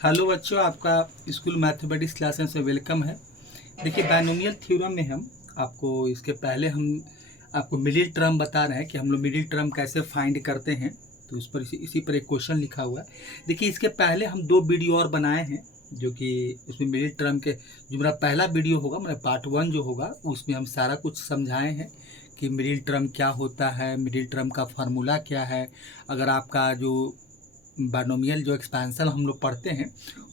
Hello बच्चों, आपका school mathematics class में वेलकम है। देखिए, बायनोमियल थ्योरम में हम आपको इसके पहले हम आपको मिडिल टर्म बता रहे हैं कि हम लोग मिडिल टर्म कैसे फाइंड करते हैं। तो उस पर इसी पर एक क्वेश्चन लिखा हुआ है। देखिए, इसके पहले हम 2 वीडियो और बनाए हैं, जो कि उसमें मिडिल टर्म के जो मेरा पहला वीडियो होगा, मेरा पार्ट 1 जो होगा, उसमें हम सारा कुछ समझाए हैं कि मिडिल टर्म क्या होता है, मिडिल टर्म का फार्मूला क्या है। अगर आपका जो बायनोमियल जो एक्सपेंशन हम लोग पढ़ते हैं,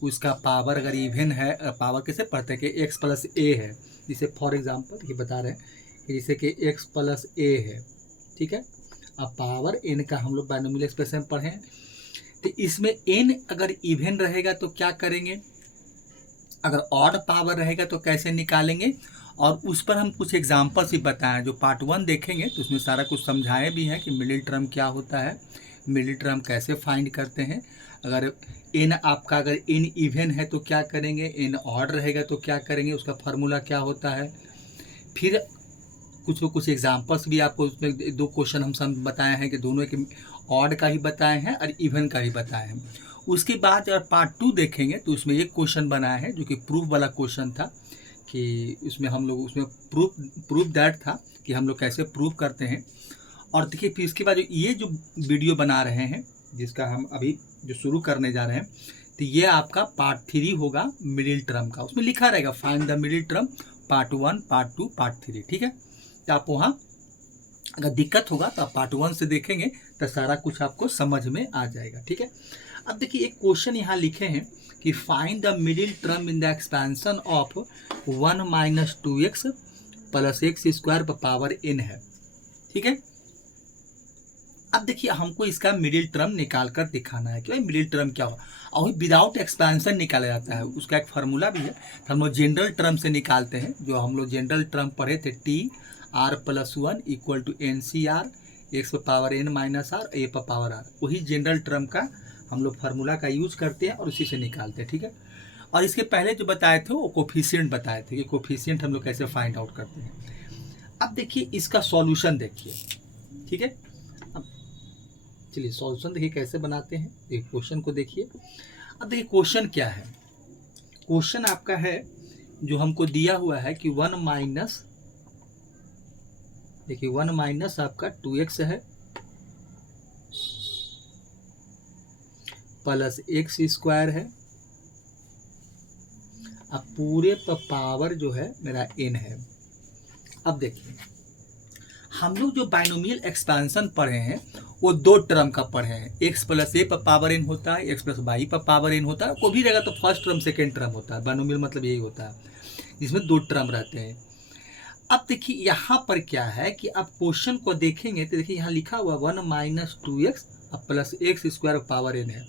उसका पावर अगर इवन है, पावर कैसे पढ़ते हैं कि x प्लस ए है। जैसे फॉर एग्जांपल ये बता रहे हैं कि जैसे कि x प्लस ए है, ठीक है। अब पावर n का हम लोग बायनोमियल एक्सप्रेशन पढ़े हैं, तो इसमें n अगर इवन रहेगा तो क्या करेंगे, अगर ऑड पावर रहेगा तो कैसे निकालेंगे। और उस पर हम कुछ एग्जाम्पल्स भी बताएं, जो पार्ट 1 देखेंगे तो उसमें सारा कुछ समझाए भी हैं कि मिडिल टर्म क्या होता है, मिडिल टर्म कैसे फाइंड करते हैं। अगर n आपका अगर n इवन है तो क्या करेंगे, n ऑड रहेगा तो क्या करेंगे, उसका फार्मूला क्या होता है। फिर कुछ एग्जाम्पल्स भी आपको उसमें 2 क्वेश्चन हम सब बताए हैं कि दोनों एक ऑड का ही बताए हैं और इवन का ही बताए हैं। उसके बाद अगर पार्ट 2 देखेंगे तो उसमें एक क्वेश्चन बनाया है जो कि प्रूफ वाला क्वेश्चन था, कि उसमें हम लोग उसमें प्रूफ दैट था कि हम लोग कैसे प्रूफ करते हैं। और देखिए, फिर इसके बाद ये जो वीडियो बना रहे हैं, जिसका हम अभी जो शुरू करने जा रहे हैं, तो ये आपका पार्ट 3 होगा मिडिल टर्म का। उसमें लिखा रहेगा find the middle term part 1, part 2, part 3, ठीक है। तो आप वहाँ अगर दिक्कत होगा तो आप पार्ट 1 से देखेंगे तो सारा कुछ आपको समझ में आ जाएगा, ठीक है। अब देखिए, एक क्वेश्चन यहाँ लिखे हैं कि find the middle term in the expansion of 1 minus 2x plus x square power n है, ठीक है। अब देखिए, हमको इसका मिडिल टर्म निकाल कर दिखाना है कि भाई मिडिल टर्म क्या हो, और विदाउट एक्सपेंशन निकाला जाता है। उसका एक फार्मूला भी है, तो हम लोग जनरल टर्म से निकालते हैं। जो हम लोग जनरल टर्म पढ़े थे, T R plus 1 equal to N C R X पर power N minus R A पर पावर आर, वही जनरल टर्म का हम लोग फार्मूला का यूज करते हैं और उसी से निकालते हैं, ठीक है। और इसके पहले जो बताए थे वो कोफिशिएंट बताए थे कि कोफिशिएंट हम लोग कैसे फाइंड आउट करते हैं। अब देखिए, इसका सॉल्यूशन देखिए, ठीक है। अब चलिए सॉल्यूशन देखिए कैसे बनाते हैं, एक क्वेश्चन को देखिए। अब देखिए क्वेश्चन क्या है, क्वेश्चन आपका है जो हमको दिया हुआ है कि 1 माइनस, देखिए 1 माइनस आपका 2x है प्लस एक्स स्क्वायर है, अब पूरे पर पावर जो है मेरा n है। अब देखिए, हम लोग जो बाइनोमियल एक्सपेंशन पढ़े हैं वो 2 टर्म का पढ़े हैं। x प्लस ए पर पावर n होता है, x प्लस वाई पर पावर n होता है। कोई भी रहेगा तो फर्स्ट टर्म सेकेंड टर्म होता है, बाइनोमियल मतलब यही होता है, जिसमें 2 टर्म रहते हैं। अब देखिए यहाँ पर क्या है कि आप क्वेश्चन को देखेंगे तो देखिए यहाँ लिखा हुआ 1 minus 2x plus x square power n है।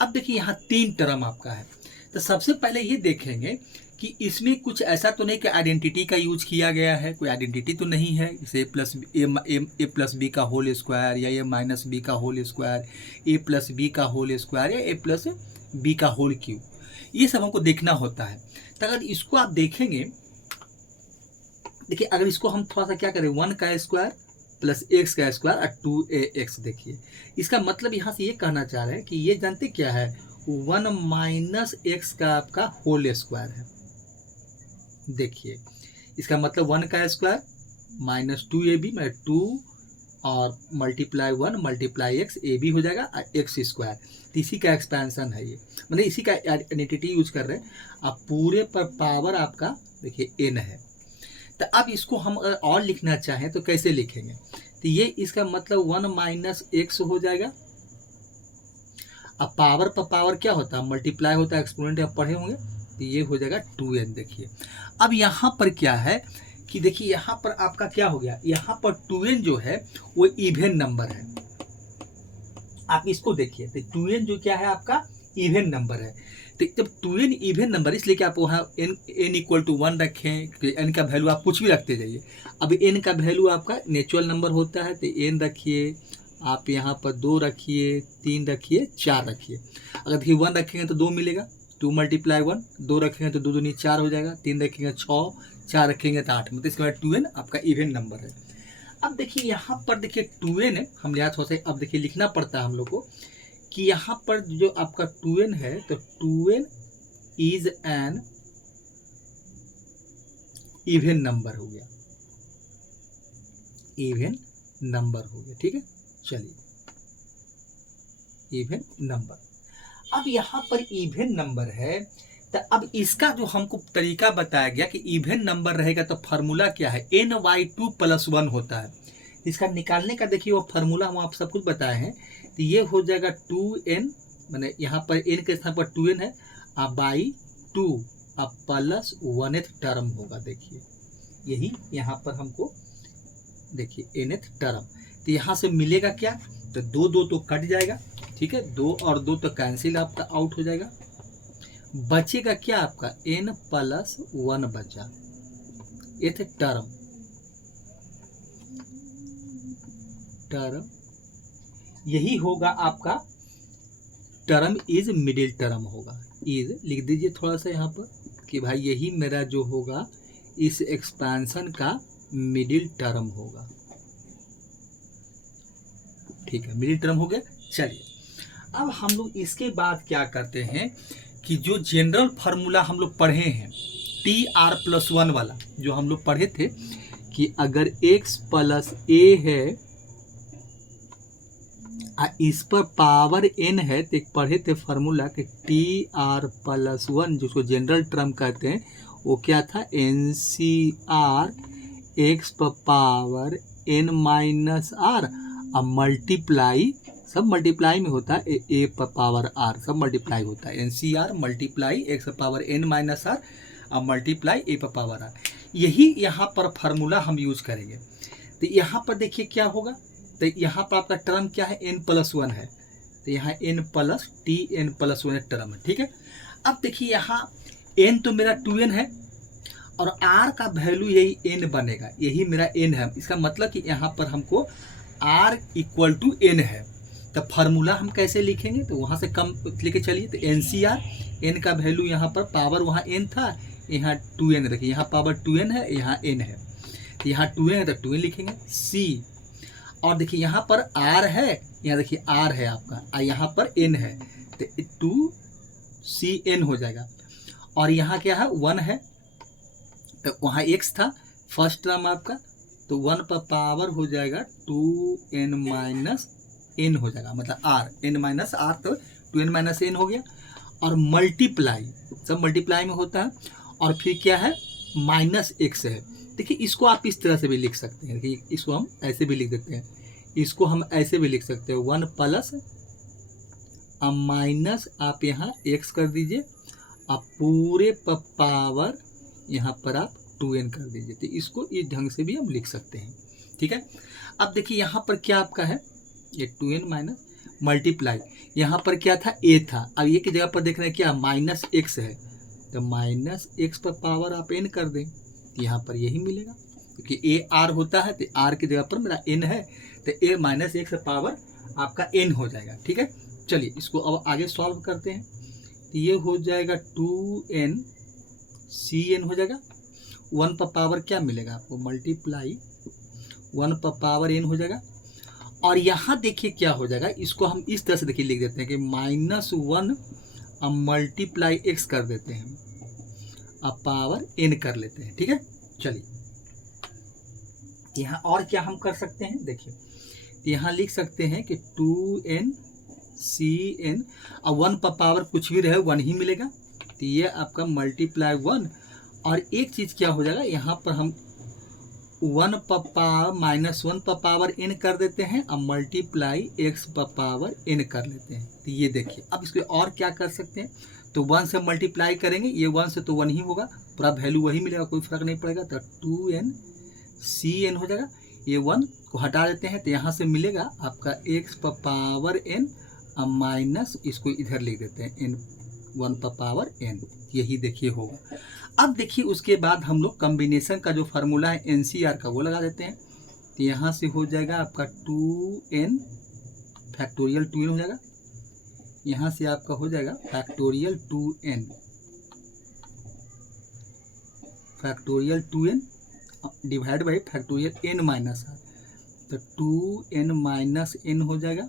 अब देखिए यहाँ 3 टर्म आपका है, तो सबसे पहले ये देखेंगे कि इसमें कुछ ऐसा तो नहीं कि आइडेंटिटी का यूज किया गया है, कोई आइडेंटिटी तो नहीं है, जैसे ए प्लस बी का होल स्क्वायर या ए माइनस बी का होल स्क्वायर, ए प्लस बी का होल स्क्वायर या ए प्लस बी का होल क्यूब, ये सब हमको देखना होता है। तो अगर इसको आप देखेंगे, देखिए अगर इसको हम थोड़ा सा क्या करें, 1 का स्क्वायर प्लस एक्स का स्क्वायर और 2ax, देखिए इसका मतलब यहाँ से ये कहना चाह रहे हैं कि ये जानते क्या है, 1 माइनस एक्स का आपका होल स्क्वायर है। देखिए इसका मतलब 1 का स्क्वायर माइनस 2ab में 2 और multiply 1 multiply X, A B हो जाएगा और एक्स स्क्वायर। तो इसी का एक्सपेंशन है ये, मतलब इसी का आइडेंटिटी यूज कर रहे हैं। अब पूरे पर पावर आपका देखिए n है। तो अब इसको हम अगर और लिखना चाहें तो कैसे लिखेंगे, तो ये इसका मतलब 1 माइनस एक्स हो जाएगा। अब पावर पर पावर क्या होता है, मल्टीप्लाई होता है, एक्सपोनेंट आप पढ़े होंगे, तो ये हो जाएगा 2n। देखिए अब यहाँ पर क्या है कि देखिए यहाँ पर आपका क्या हो गया, यहाँ पर 2n जो है वो इवन नंबर है। आप इसको देखिए, तो 2n जो क्या है आपका इवन नंबर है। तो जब 2n इवन नंबर, इसलिए कि आप वहाँ n इक्वल टू 1 रखें, n का वैल्यू आप कुछ भी रखते जाइए। अब n का वैल्यू आपका नेचुरल नंबर होता है, तो n रखिए, आप यहाँ पर 2 रखिए, 3 रखिए, 4 रखिए। अगर देखिए 1 रखेंगे तो 2 मिलेगा, 2 मल्टीप्लाई 1, 2 रखेंगे तो 2 दूनी 4 हो जाएगा, 3 रखेंगे 6, 4 रखेंगे तो 8, मतलब इसके बाद 2n आपका इवन नंबर है। अब देखिए यहाँ पर देखिए 2n है, हम यहाँ थोड़ा सा अब देखिए लिखना पड़ता है हम लोग को कि यहाँ पर जो आपका 2n है तो 2n is an even number हो गया, इवन नंबर हो गया। ठीक है, चलिए इवन नंबर। अब यहाँ पर इवन नंबर है तो अब इसका जो हमको तरीका बताया गया कि इवन नंबर रहेगा तो फार्मूला क्या है, ny2 + 1 होता है। इसका निकालने का देखिए वो फार्मूला हम आप सब कुछ बताए हैं। तो ये हो जाएगा 2n, मैंने यहाँ पर n के स्थान पर 2n है, अब बाई 2 अब प्लस 1th टर्म होगा। देखिए यही यहाँ पर हमको देखिए nth टर्म। तो यहाँ से मिलेगा क्या, तो 2 2 तो कट जाएगा, ठीक है, 2 और 2 तो कैंसिल आपका आउट हो जाएगा। बचेगा क्या आपका n + 1 बचा, th टर्म यही होगा आपका टर्म इज मिडिल टर्म होगा। इज लिख दीजिए थोड़ा सा यहाँ पर कि भाई यही मेरा जो होगा इस एक्सपेंशन का मिडिल टर्म होगा। ठीक है, मिडिल टर्म हो गया। चलिए अब हम लोग इसके बाद क्या करते हैं कि जो जनरल फार्मूला हम लोग पढ़े हैं TR+1 वाला जो हम लोग पढ़े थे कि अगर x + a है इस पर पावर n है, तो एक पढ़े थे फार्मूला कि TR+1 जिसको जनरल टर्म कहते हैं वो क्या था, NCR x पर पावर n-r अब मल्टीप्लाई, सब मल्टीप्लाई में होता है, a पर पावर r सब मल्टीप्लाई होता है, NCR मल्टीप्लाई x पर पावर n-r अब मल्टीप्लाई a पर पावर r। यही यहाँ पर फार्मूला हम यूज करेंगे। तो यहाँ पर देखिए क्या होगा, तो यहाँ पर आपका टर्म क्या है, n+1 है, तो यहाँ n+1 टर्म है। ठीक है, अब देखिए यहाँ n तो मेरा 2n है और r का वैल्यू यही n बनेगा, यही मेरा n है। इसका मतलब कि यहाँ पर हमको r = n है। तो फार्मूला हम कैसे लिखेंगे, तो वहाँ से कम लेके चलिए, तो NCR n का वैल्यू यहाँ पर पावर वहाँ n था, यहाँ 2n रखिए, यहाँ पावर 2n है, यहाँ n है, तो यहाँ 2n है तो 2n लिखेंगे। C और देखिए यहाँ पर r है, यहाँ देखिए r है आपका, यहाँ पर n है तो 2CN हो जाएगा। और यहाँ क्या है 1 है, तो वहाँ x था फर्स्ट टर्म आपका, तो 1 पर पावर हो जाएगा 2n - n हो जाएगा, मतलब r n-r तो 2n - n हो गया। और मल्टीप्लाई, सब मल्टीप्लाई में होता है, और फिर क्या है -x है। देखिए इसको आप इस तरह से भी लिख सकते हैं कि इसको हम ऐसे भी लिख देते हैं, इसको हम ऐसे भी लिख सकते हैं 1 प्लस माइनस आप यहाँ x कर दीजिए, आप पूरे पर पावर यहाँ पर आप 2n कर दीजिए। तो इसको इस ढंग से भी हम लिख सकते हैं। ठीक है, अब देखिए यहाँ पर क्या आपका है, ये 2n माइनस मल्टीप्लाई, यहाँ पर क्या था a था, अब ये की जगह पर देख रहे हैं क्या -x है, तो -x पर पावर आप n कर दें, यहाँ पर यही मिलेगा क्योंकि a r होता है, तो r की जगह पर मेरा n है, तो a - x पावर आपका n हो जाएगा। ठीक है, चलिए इसको अब आगे सॉल्व करते हैं। तो ये हो जाएगा 2n CN हो जाएगा, 1 पर पावर क्या मिलेगा आपको, मल्टीप्लाई 1 पर पावर n हो जाएगा। और यहाँ देखिए क्या हो जाएगा, इसको हम इस तरह से देखिए लिख देते हैं कि -1 अब मल्टीप्लाई x कर देते हैं, अब पावर n कर लेते हैं। ठीक है, चलिए यहाँ और क्या हम कर सकते हैं, देखिए यहाँ लिख सकते हैं कि 2n CN, अब 1 पर पावर कुछ भी रहे 1 ही मिलेगा, तो ये आपका मल्टीप्लाई 1। और एक चीज़ क्या हो जाएगा, यहाँ पर हम 1 पर पावर -1 पर पावर n कर देते हैं, अब मल्टीप्लाई x पर पावर n कर लेते हैं। तो ये देखिए अब इसको और क्या कर सकते हैं, तो 1 से मल्टीप्लाई करेंगे, ये 1 से तो 1 ही होगा, पूरा वैल्यू वही मिलेगा, कोई फर्क नहीं पड़ेगा, तो 2n CN हो जाएगा। ये 1 को हटा देते हैं, तो यहाँ से मिलेगा आपका x पर पावर n, अब माइनस इसको इधर लिख देते हैं n 1 पर पावर n, यही देखिए होगा। अब देखिए उसके बाद हम लोग कम्बिनेशन का जो फार्मूला है NCR का वो लगा देते हैं, तो यहाँ से हो जाएगा आपका 2n फैक्टोरियल 2n हो जाएगा, यहाँ से आपका हो जाएगा factorial 2n divide by factorial n-r, तो 2n - n हो जाएगा।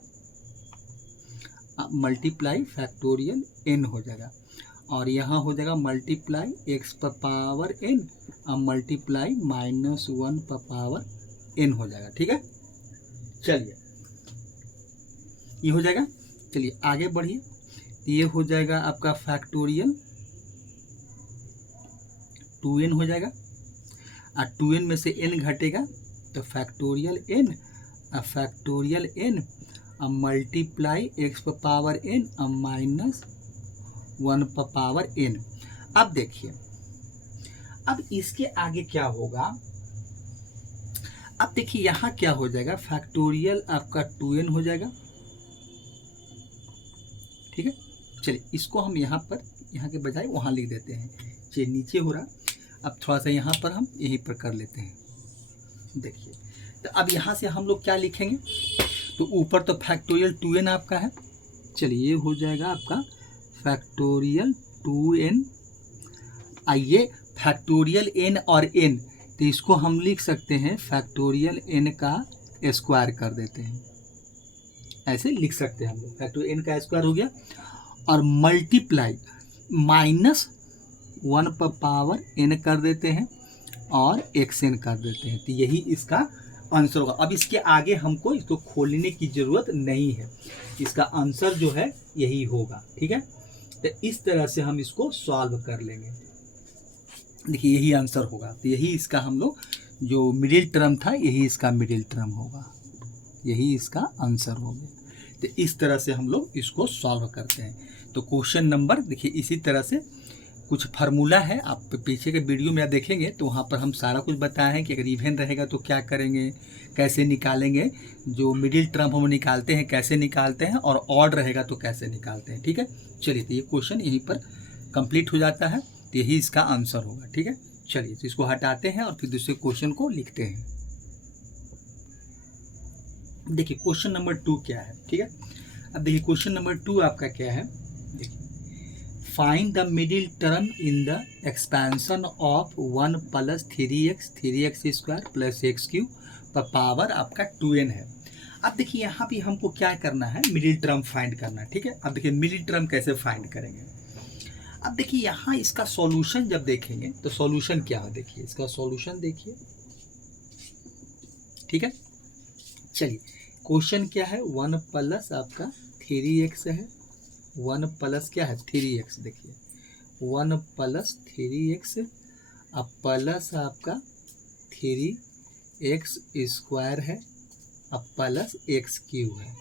मल्टीप्लाई फैक्टोरियल n हो जाएगा, और यहाँ हो जाएगा मल्टीप्लाई x पर पावर n और मल्टीप्लाई -1 पर पावर n हो जाएगा। ठीक है, चलिए ये हो जाएगा। चलिए आगे बढ़िए, ये हो जाएगा आपका फैक्टोरियल 2n हो जाएगा, और 2n में से n घटेगा तो फैक्टोरियल n और फैक्टोरियल n और मल्टीप्लाई x पर पावर n और -1 पर पावर n। अब देखिए, अब इसके आगे क्या होगा, अब देखिए यहाँ क्या हो जाएगा, फैक्टोरियल आपका 2n हो जाएगा। ठीक है, चलिए इसको हम यहाँ पर, यहाँ के बजाय वहाँ लिख देते हैं। चलिए नीचे हो रहा, अब थोड़ा सा यहाँ पर हम यहीं पर कर लेते हैं। देखिए, तो अब यहाँ से हम लोग क्या लिखेंगे, तो ऊपर तो फैक्टोरियल 2n आपका है। चलिए ये हो जाएगा आपका फैक्टोरियल 2n। आइए फैक्टोरियल n और n, तो इसको हम लिख सकते हैं फैक्टोरियल n का स्क्वायर कर देते हैं, ऐसे लिख सकते हैं हम लोग। फैक्टोरियल n का स्क्वायर हो गया, और मल्टीप्लाई -1 पर पावर n कर देते हैं और xn कर देते हैं, तो यही इसका आंसर होगा। अब इसके आगे हमको इसको खोलने की ज़रूरत नहीं है, इसका आंसर जो है यही होगा। ठीक है, तो इस तरह से हम इसको सॉल्व कर लेंगे। देखिए यही आंसर होगा, तो यही इसका हम लोग जो मिडिल टर्म था, यही इसका मिडिल टर्म होगा, यही इसका आंसर हो गया। तो इस तरह से हम लोग इसको सॉल्व करते हैं। तो क्वेश्चन नंबर देखिए इसी तरह से कुछ फार्मूला है, आप पीछे के वीडियो में आप देखेंगे तो वहाँ पर हम सारा कुछ बताए हैं कि अगर इवन रहेगा तो क्या करेंगे, कैसे निकालेंगे, जो मिडिल टर्म हम निकालते हैं कैसे निकालते हैं, और ऑड रहेगा तो कैसे निकालते हैं। ठीक है, चलिए तो ये क्वेश्चन यहीं पर कंप्लीट हो जाता है, तो यही इसका आंसर होगा। ठीक है, चलिए तो इसको हटाते हैं और फिर दूसरे क्वेश्चन को लिखते हैं। देखिए क्वेश्चन नंबर 2 क्या है। ठीक है, अब देखिए क्वेश्चन नंबर 2 आपका क्या है, देखिए find the middle term in the expansion of 1 plus 3x square plus x³ पर पावर आपका 2n है। अब देखिए यहाँ भी हमको क्या करना है, मिडिल टर्म फाइंड करना है। ठीक है, अब देखिए मिडिल टर्म कैसे फाइंड करेंगे। अब देखिए यहाँ इसका सॉल्यूशन जब देखेंगे तो सॉल्यूशन क्या है, देखिए इसका सॉल्यूशन देखिए। ठीक है, चलिए क्वेश्चन क्या है, 1 प्लस आपका 3x है, 1 प्लस क्या है 3x। देखिए 1 प्लस 3x अब प्लस आपका 3x स्क्वायर है, अब प्लस x³ है।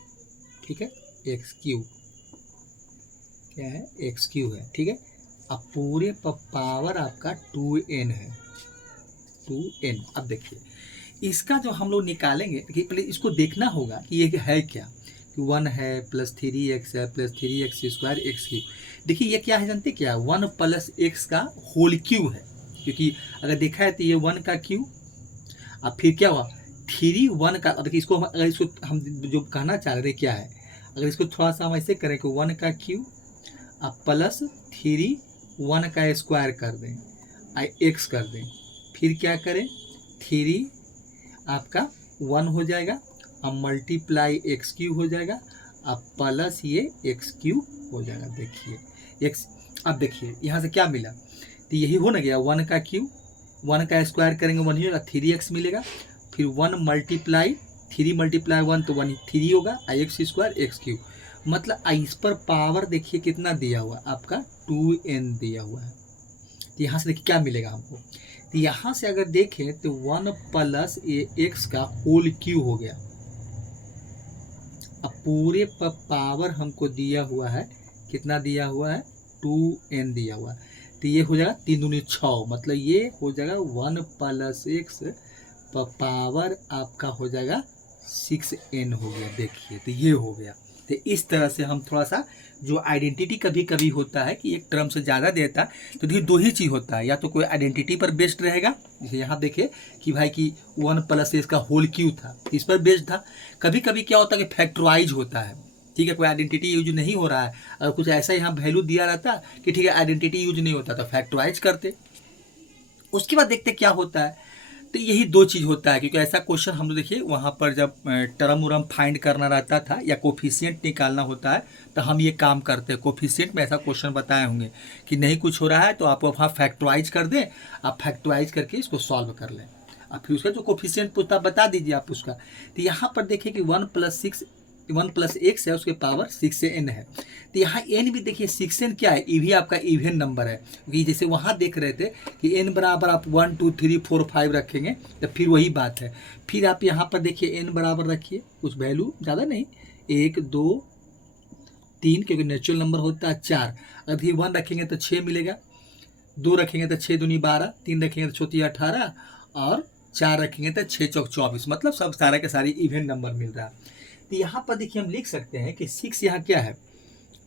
ठीक है, x³ क्या है, x³ है। ठीक है, अब पूरे पर पावर आपका 2n है, 2n। अब देखिए इसका जो हम लोग निकालेंगे, देखिए पहले इसको देखना होगा कि ये है क्या, 1 है प्लस 3x है प्लस 3x स्क्वायर x³। देखिए ये क्या है जानते क्या, 1 प्लस x का होल क्यू है, क्योंकि अगर देखा है तो ये 1 का क्यू, अब फिर क्या हुआ 3 1 का। अब देखिए इसको अगर इसको हम जो कहना चाह रहे क्या है, अगर इसको थोड़ा सा हम ऐसे करें कि 1 का क्यू अब प्लस 3 1 का स्क्वायर कर दें, x कर दें, फिर क्या करें 3 आपका 1 हो जाएगा, अब मल्टीप्लाई x³ हो जाएगा, अब प्लस ये x³ हो जाएगा। देखिए x, अब देखिए यहाँ से क्या मिला, तो यही हो ना गया 1 का क्यू, 1 का स्क्वायर करेंगे 1 ही होगा, 3x मिलेगा, फिर 1 मल्टीप्लाई 3 मल्टीप्लाई 1 तो 1 3 होगा, x स्क्वायर x³। मतलब इस पर पावर देखिए कितना दिया हुआ आपका 2n दिया हुआ है। तो यहाँ से देखिए क्या मिलेगा हमको, तो यहाँ से अगर देखें तो 1 प्लस x का होल क्यू हो गया, अब पूरे पर पावर हमको दिया हुआ है, कितना दिया हुआ है 2n दिया हुआ है, तो ये हो जाएगा 3 दूनी 6, मतलब ये हो जाएगा 1 प्लस x पर पावर आपका हो जाएगा 6n हो गया। देखिए तो ये हो गया। तो इस तरह से हम थोड़ा सा जो आइडेंटिटी कभी कभी होता है कि एक टर्म से ज़्यादा देता है, तो देखिए दो ही चीज़ होता है, या तो कोई आइडेंटिटी पर बेस्ड रहेगा, जैसे यहाँ देखिए कि भाई कि 1 प्लस इसका होल क्यू था, इस पर बेस्ड था। कभी कभी क्या होता है कि फैक्टराइज होता है, ठीक है, कोई आइडेंटिटी यूज नहीं हो रहा है, अगर कुछ ऐसा यहाँ वैल्यू दिया रहता कि ठीक है आइडेंटिटी यूज नहीं होता तो फैक्टराइज करते। उसके बाद देखते क्या होता है, तो यही दो चीज़ होता है, क्योंकि ऐसा क्वेश्चन हम लोग देखिए वहाँ पर जब टर्म उर्म फाइंड करना रहता था या कोफिशिएंट निकालना होता है तो हम ये काम करते हैं। कोफिशिएंट में ऐसा क्वेश्चन बताए होंगे कि नहीं कुछ हो रहा है तो आप वहाँ फैक्टराइज कर दें, आप फैक्टराइज करके इसको सॉल्व कर लें, और फिर उसका जो कोफिशिएंट पूछता बता दीजिए आप उसका। तो यहाँ पर देखिए कि 1+6 है, उसके पावर 6n है। तो यहाँ n भी देखिए 6n क्या है, ये भी आपका इवन नंबर है, क्योंकि जैसे वहाँ देख रहे थे कि n बराबर आप 1 2 3 4 5 रखेंगे तो फिर वही बात है। फिर आप यहाँ पर देखिए n बराबर रखिए कुछ वैल्यू, ज़्यादा नहीं, 1 2 3, क्योंकि नेचुरल नंबर होता है 4। अगर फिर 1 रखेंगे तो 6 मिलेगा, 2 रखेंगे तो 6 दूनी 12, 3 रखेंगे तो 4 18, और 4 रखेंगे तो 6 चौक 24, मतलब सब सारे के सारे इवन नंबर मिल रहा है। तो यहाँ पर देखिए हम लिख सकते हैं कि 6 यहाँ क्या है,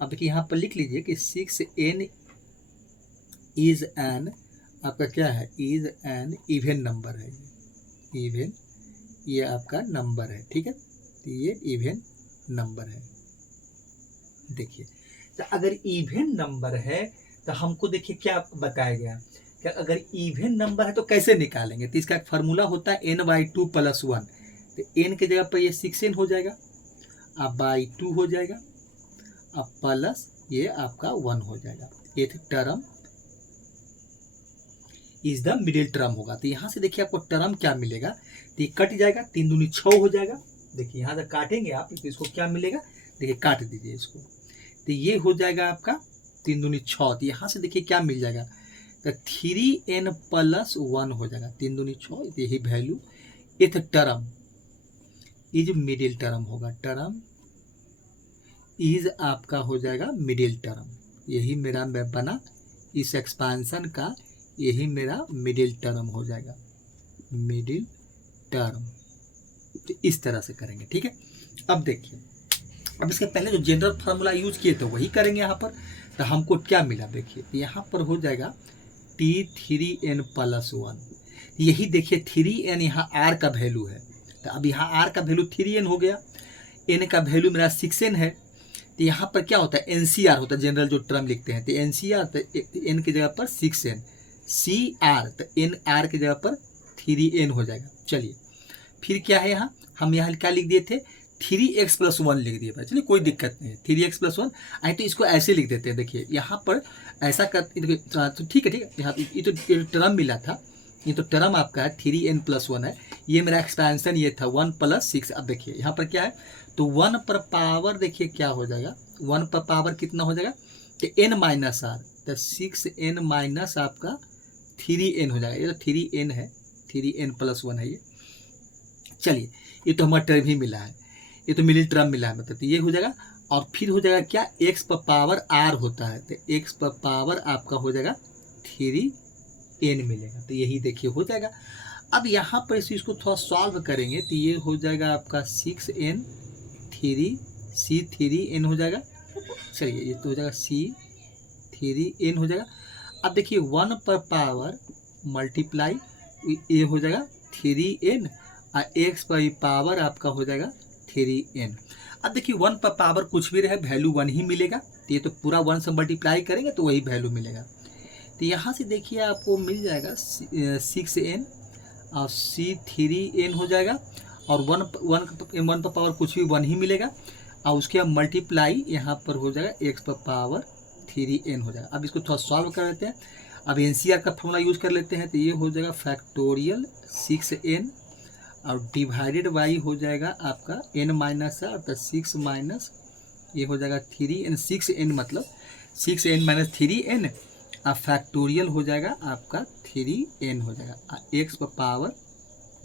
अब देखिए यहाँ पर लिख लीजिए कि 6n इज एन, आपका क्या है, इज एन इवन नंबर है, इवन, ये आपका नंबर है, ठीक है, तो ये इवन नंबर है। देखिए तो अगर इवन नंबर है तो हमको देखिए क्या बताया गया कि अगर इवन नंबर है तो कैसे निकालेंगे। तो इसका एक फार्मूला होता है n/2 + 1। तो n के जगह पर ये 6n हो जाएगा, अब बाई 2 हो जाएगा, अब प्लस ये आपका 1 हो जाएगा। Th term is the middle term होगा। तो यहाँ से देखिए आपको टर्म क्या मिलेगा, तो ये कट जाएगा, 3 दूनी 6 हो जाएगा। देखिए यहाँ से काटेंगे आप तो इसको क्या मिलेगा, देखिए काट दीजिए इसको, तो ये हो जाएगा आपका 3 दूनी 6। तो यहाँ से देखिए क्या मिल जाएगा, तो 3n + 1 हो जाएगा, 3 दूनी 6, यही value. Th term is middle term होगा, टर्म इज आपका हो जाएगा मिडिल टर्म, यही मेरा बना इस एक्सपांशन का, यही मेरा मिडिल टर्म हो जाएगा, मिडिल टर्म। तो इस तरह से करेंगे, ठीक है। अब देखिए, अब इसके पहले जो जनरल फार्मूला यूज किए थे वही करेंगे यहाँ पर। तो हमको क्या मिला, देखिए यहाँ पर हो जाएगा t3n + 1, यही देखिए 3n यहाँ r का वैल्यू है, तो अब यहाँ r का वैल्यू 3n हो गया, n का वैल्यू मेरा 6n है। तो यहाँ पर क्या होता है, NCR होता है, जनरल जो टर्म लिखते हैं, तो NCR, तो n की जगह पर 6n, CR, तो NR की जगह पर 3n हो जाएगा। चलिए फिर क्या है, यहाँ हम यहाँ क्या लिख दिए थे, 3x + 1 लिख दिए भाई, चलिए कोई दिक्कत नहीं है, 3x + 1 आए तो इसको ऐसे लिख देते हैं। देखिए यहाँ पर ऐसा कर, तो ठीक है, यहाँ ये तो टर्म मिला था, ये तो टर्म आपका है 3n + 1 है, ये मेरा एक्सपेंशन ये था 1 + 6। अब देखिए यहाँ पर क्या है, तो 1 पर पावर देखिए क्या हो जाएगा, 1 पर पावर कितना हो जाएगा, तो n - r, तो 6n - आपका 3n हो जाएगा, ये तो 3n है, 3n + 1 है ये। चलिए ये तो हमारा टर्म ही मिला है, ये तो मिडिल टर्म मिला है, मतलब तो ये हो जाएगा। और फिर हो जाएगा क्या, x पर पावर r होता है, तो x पर पावर आपका हो जाएगा 3n मिलेगा, तो यही देखिए हो जाएगा। अब यहाँ पर इस चीज़ को थोड़ा सॉल्व करेंगे तो ये हो जाएगा आपका 6n 3 हो जाएगा। चलिए ये तो हो जाएगा C3n हो जाएगा। अब देखिए 1 पर पावर मल्टीप्लाई ये हो जाएगा 3n, और x पर पावर आपका हो जाएगा 3n। अब देखिए 1 पर पावर कुछ भी रहे वैल्यू 1 ही मिलेगा, तो ये तो पूरा 1 से मल्टीप्लाई करेंगे तो वही वैल्यू मिलेगा। तो यहाँ से देखिए आपको मिल जाएगा 6n और C3n हो जाएगा, और 1 पर पावर कुछ भी 1 ही मिलेगा, और उसके बाद मल्टीप्लाई यहाँ पर हो जाएगा x पर पावर 3n हो जाएगा। अब इसको थोड़ा सॉल्व कर लेते हैं, अब NCR का फॉर्मूला यूज़ कर लेते हैं, तो ये हो जाएगा फैक्टोरियल 6n और डिवाइडेड बाई हो जाएगा आपका n - r, तो 6 माइनस ये हो जाएगा 3n, 6n मतलब 6n - 3n, और फैक्टोरियल हो जाएगा आपका 3n हो जाएगा, x पर पावर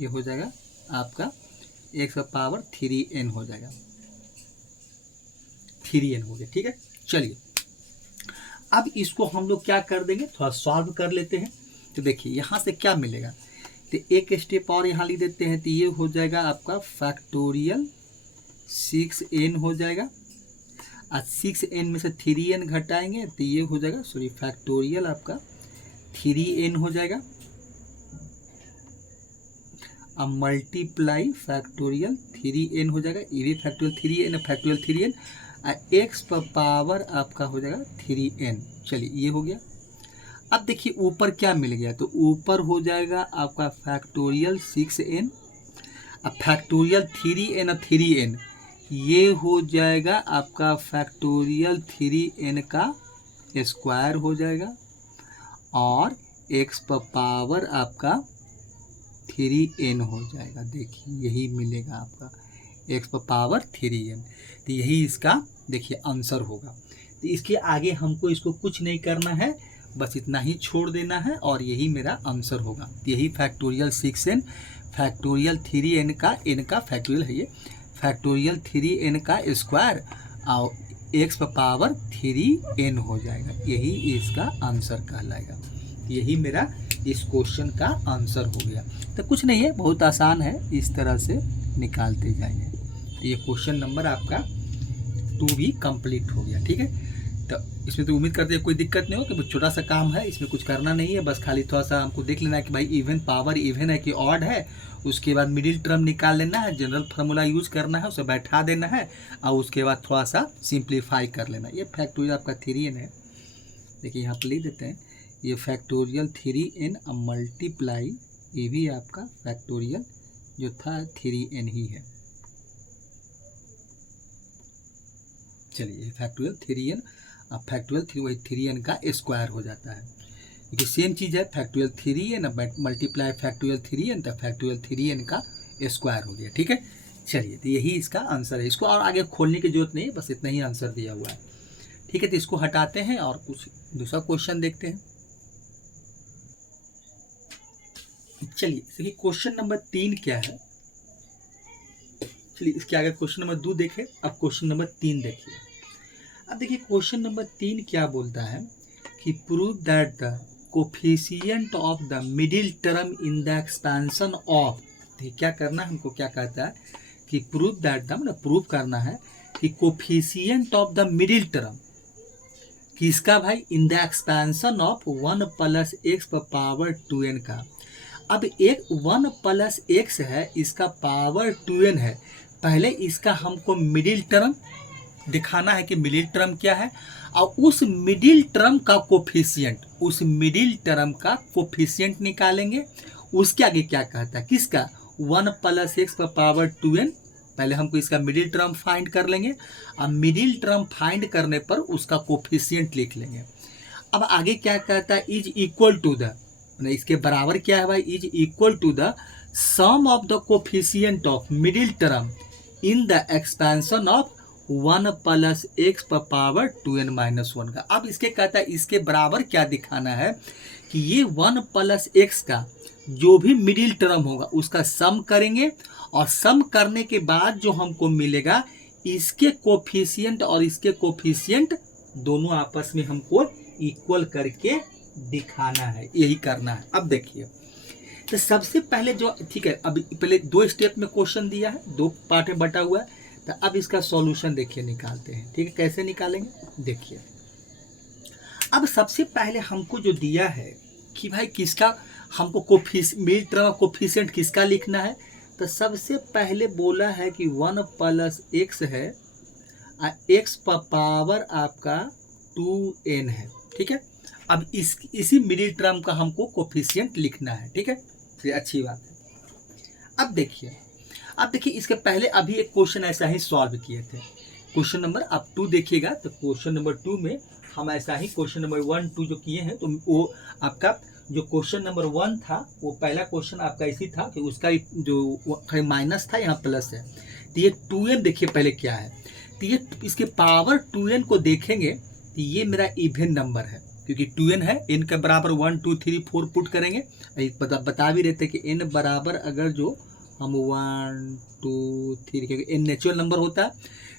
ये हो जाएगा आपका x पर पावर 3n हो जाएगा, 3n हो गया, ठीक है। चलिए अब इसको हम लोग क्या कर देंगे, थोड़ा सॉल्व कर लेते हैं। तो देखिए यहाँ से क्या मिलेगा, तो एक स्टेप और यहाँ लिख देते हैं, तो ये हो जाएगा आपका फैक्टोरियल 6n हो जाएगा, और 6n में से 3n घटाएंगे तो ये हो जाएगा, सॉरी फैक्टोरियल आपका 3n हो जाएगा, अब मल्टीप्लाई फैक्टोरियल 3n हो जाएगा, ये भी फैक्टोरियल 3n, फैक्टोरियल 3n, और x पर पावर आपका हो जाएगा 3n। चलिए ये हो गया। अब देखिए ऊपर क्या मिल गया, तो ऊपर हो जाएगा आपका फैक्टोरियल 6n, अब फैक्टोरियल 3n और 3n, ये हो जाएगा आपका फैक्टोरियल 3n का स्क्वायर हो जाएगा, और x पर पावर आपका 3n हो जाएगा। देखिए यही मिलेगा आपका x पर पावर 3n, तो यही इसका देखिए आंसर होगा। तो इसके आगे हमको इसको कुछ नहीं करना है, बस इतना ही छोड़ देना है और यही मेरा आंसर होगा। यही फैक्टोरियल 6n फैक्टोरियल 3n का n का फैक्टोरियल है, ये फैक्टोरियल 3n का स्क्वायर और x पर पावर 3n हो जाएगा, यही इसका आंसर कहलाएगा। यही मेरा इस क्वेश्चन का आंसर हो गया। तो कुछ नहीं है, बहुत आसान है, इस तरह से निकालते जाएंगे। तो ये क्वेश्चन नंबर आपका 2 भी कंप्लीट हो गया। ठीक है, तो इसमें तो उम्मीद करते हैं कोई दिक्कत नहीं हो, कि छोटा सा काम है, इसमें कुछ करना नहीं है, बस खाली थोड़ा सा हमको देख लेना है कि भाई इवन पावर इवन है कि ऑड है, उसके बाद मिडिल टर्म निकाल लेना है, जनरल फार्मूला यूज करना है, उसे बैठा देना है और उसके बाद थोड़ा सा सिंप्लीफाई कर लेना। ये फैक्टोरियल आपका 3n है, देखिए यहाँ पर लिख देते हैं, ये फैक्टोरियल 3n मल्टीप्लाई, ये भी आपका फैक्टोरियल जो था 3n ही है। चलिए फैक्टोरियल 3n, अब फैक्टोरियल 3 वही 3n का स्क्वायर हो जाता है, क्योंकि सेम चीज़ है, factorial 3n multiply factorial 3n, तो फैक्टोरियल 3n का स्क्वायर हो गया। ठीक है, चलिए तो यही इसका आंसर है, इसको और आगे खोलने की जरूरत नहीं है, बस इतना ही आंसर दिया हुआ है। ठीक है, तो इसको हटाते हैं और कुछ दूसरा क्वेश्चन देखते हैं। चलिए देखिए क्वेश्चन नंबर 3 क्या है, चलिए इसके आगे क्वेश्चन नंबर 2 देखें, अब क्वेश्चन नंबर 3 देखिए। अब देखिए क्वेश्चन नंबर 3 क्या बोलता है कि prove that the coefficient of the middle term in the expansion of, क्या करना है हमको, क्या कहता है कि प्रूव दैट द, मतलब प्रूव करना है कि coefficient of the middle term किसका भाई, इन the expansion of 1 plus x पर पावर 2n का। अब एक 1 प्लस एक्स है, इसका पावर 2n है, पहले इसका हमको मिडिल टर्म दिखाना है कि मिडिल टर्म क्या है, और उस मिडिल टर्म का कोफिशिएंट, उस मिडिल टर्म का कोफिशिएंट निकालेंगे। उसके आगे क्या कहता है, किसका, 1 प्लस एक्स पर पावर 2n, पहले हमको इसका मिडिल टर्म फाइंड कर लेंगे, और मिडिल टर्म फाइंड करने पर उसका कोफिशिएंट लिख लेंगे। अब आगे क्या कहता है, इज इक्वल टू द, इसके बराबर क्या है भाई, is equal to the sum of the coefficient of middle term in the expansion of 1 plus x पर पावर 2n माइनस 1 का। अब इसके कहता है, इसके बराबर क्या दिखाना है कि ये 1 प्लस एक्स का जो भी मिडिल टर्म होगा उसका सम करेंगे, और सम करने के बाद जो हमको मिलेगा, इसके कोफिशिएंट और इसके कोफिशिएंट दोनों आपस में हमको इक्वल करके दिखाना है, यही करना है। अब देखिए, तो सबसे पहले जो, ठीक है, अब पहले 2 स्टेप में क्वेश्चन दिया है, 2 पार्ट में बटा हुआ है, तो अब इसका सॉल्यूशन देखिए निकालते हैं। ठीक है, कैसे निकालेंगे देखिए। अब सबसे पहले हमको जो दिया है कि भाई किसका हमको मिडिल टर्म कोफिशिएंट किसका लिखना है, तो सबसे पहले बोला है कि 1 प्लस एक्स है, एक्स पर पावर आपका 2n है। ठीक है, अब इसी मिडिल टर्म का हमको कोफिशिएंट लिखना है। ठीक है, ये अच्छी बात है। अब देखिए इसके पहले अभी एक क्वेश्चन ऐसा ही सॉल्व किए थे, क्वेश्चन नंबर अब 2 देखिएगा, तो क्वेश्चन नंबर 2 में हम ऐसा ही क्वेश्चन नंबर 1, 2 जो किए हैं, तो वो आपका जो क्वेश्चन नंबर 1 था, वो पहला क्वेश्चन आपका इसी था कि उसका जो माइनस था यहाँ प्लस है। तो ये 2n देखिए पहले क्या है, तो ये इसके पावर 2n को देखेंगे, तो ये मेरा इवन नंबर है, क्योंकि 2n है, n के बराबर 1 2 3 4 पुट करेंगे। बता भी रहते कि n बराबर अगर जो हम 1 2 3 n नेचुरल नंबर होता है,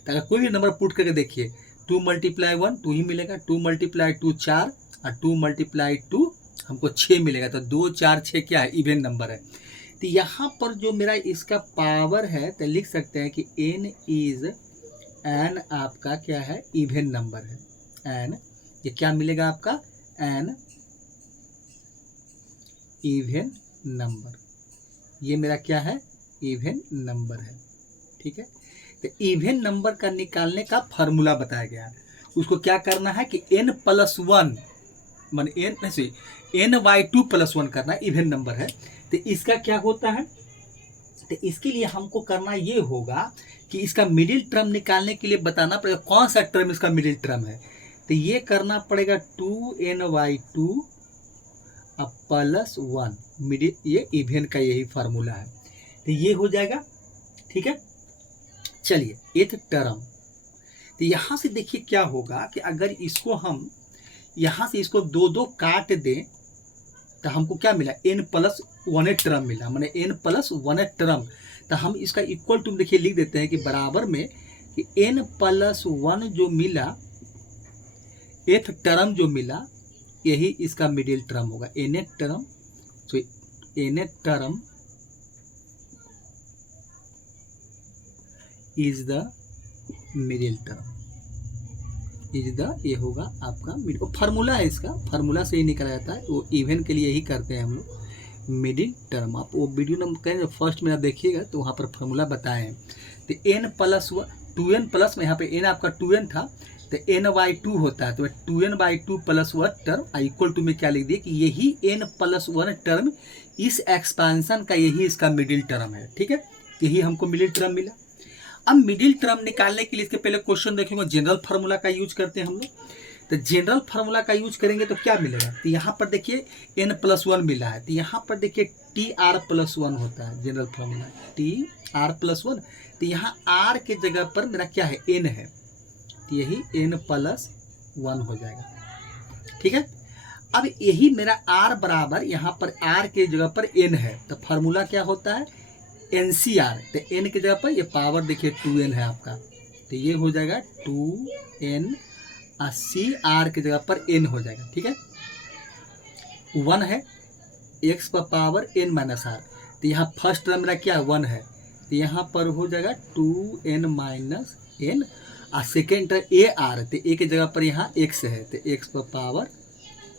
तो अगर कोई भी नंबर पुट करके देखिए, 2 मल्टीप्लाई 1 2 ही मिलेगा, 2 मल्टीप्लाई 2 4, और 2 मल्टीप्लाई 2 हमको 6 मिलेगा, तो 2 4 6 क्या है, इवन नंबर है। तो यहाँ पर जो मेरा इसका पावर है, तो लिख सकते हैं कि n इज एन आपका क्या है, इवन नंबर है, एन, ये क्या मिलेगा आपका, एन इवन नंबर, ये मेरा क्या है, इवन नंबर है। ठीक है, तो इवन नंबर का निकालने का फॉर्मूला बताया गया है, उसको क्या करना है कि n प्लस 1 मान एन ऐसे n/2+1 करना, इवन नंबर है। तो इसका क्या होता है, तो इसके लिए हमको करना ये होगा कि इसका मिडिल टर्म निकालने के लिए बताना पड़ेगा कौन सा टर्म इसका मिडिल टर्म है। तो ये करना पड़ेगा 2n/2 +1 मिडिल, ये इवन का यही फार्मूला है। तो ये हो जाएगा, ठीक है। चलिए एथ टर्म, तो यहाँ से देखिए क्या होगा कि अगर इसको हम यहाँ से इसको दो दो काट दें तो हमको क्या मिला, n+1 टर्म मिला, माने n+1 टर्म। तो हम इसका इक्वल टू देखिए लिख देते हैं कि बराबर में कि n+1 जो मिला, एथ टर्म जो मिला, यही इसका मिडिल टर्म होगा। nth टर्म, तो nth term is the middle term, is the, ये होगा आपका मिडिल। फार्मूला है इसका, फार्मूला से ही निकला जाता है, वो इवन के लिए ही करते हैं हम लोग मिडिल टर्म। आप वो वीडियो नंबर कहें फर्स्ट में आप देखिएगा तो वहाँ पर फार्मूला बताए हैं। तो n+1 2n प्लस में यहाँ पे n आपका 2n था, तो n/2 होता है, तो 2n/2 +1 टर्म इक्वल टू में क्या लिख दिए कि यही n+1 टर्म इस एक्सपेंशन का यही इसका मिडिल टर्म है, ठीक है। यही हमको मिडिल टर्म मिला। अब मिडिल टर्म निकालने के लिए इसके पहले क्वेश्चन देखेंगे, जनरल फार्मूला का यूज करते हैं हम लोग। तो जनरल फार्मूला का यूज करेंगे तो क्या मिलेगा, तो यहाँ पर देखिए n+1 मिला है, तो यहाँ पर देखिए tr+1 होता है जनरल फार्मूला, tr+1। तो यहाँ r के जगह पर मेरा क्या है, n है, तो यही n+1 हो जाएगा, ठीक है। अब यही मेरा r बराबर यहाँ पर r के जगह पर n है, तो फार्मूला क्या होता है, NCR। तो n की जगह पर ये पावर देखिए 2n है आपका, तो ये हो जाएगा 2n, CR की जगह पर n हो जाएगा, ठीक है। 1 है, x पर पावर n-r, तो यहाँ फर्स्ट टर्म मेरा क्या 1 है, तो यहाँ पर हो जाएगा 2n - n, और सेकेंड टर्म AR, तो a की जगह पर यहाँ x है, तो x पर पावर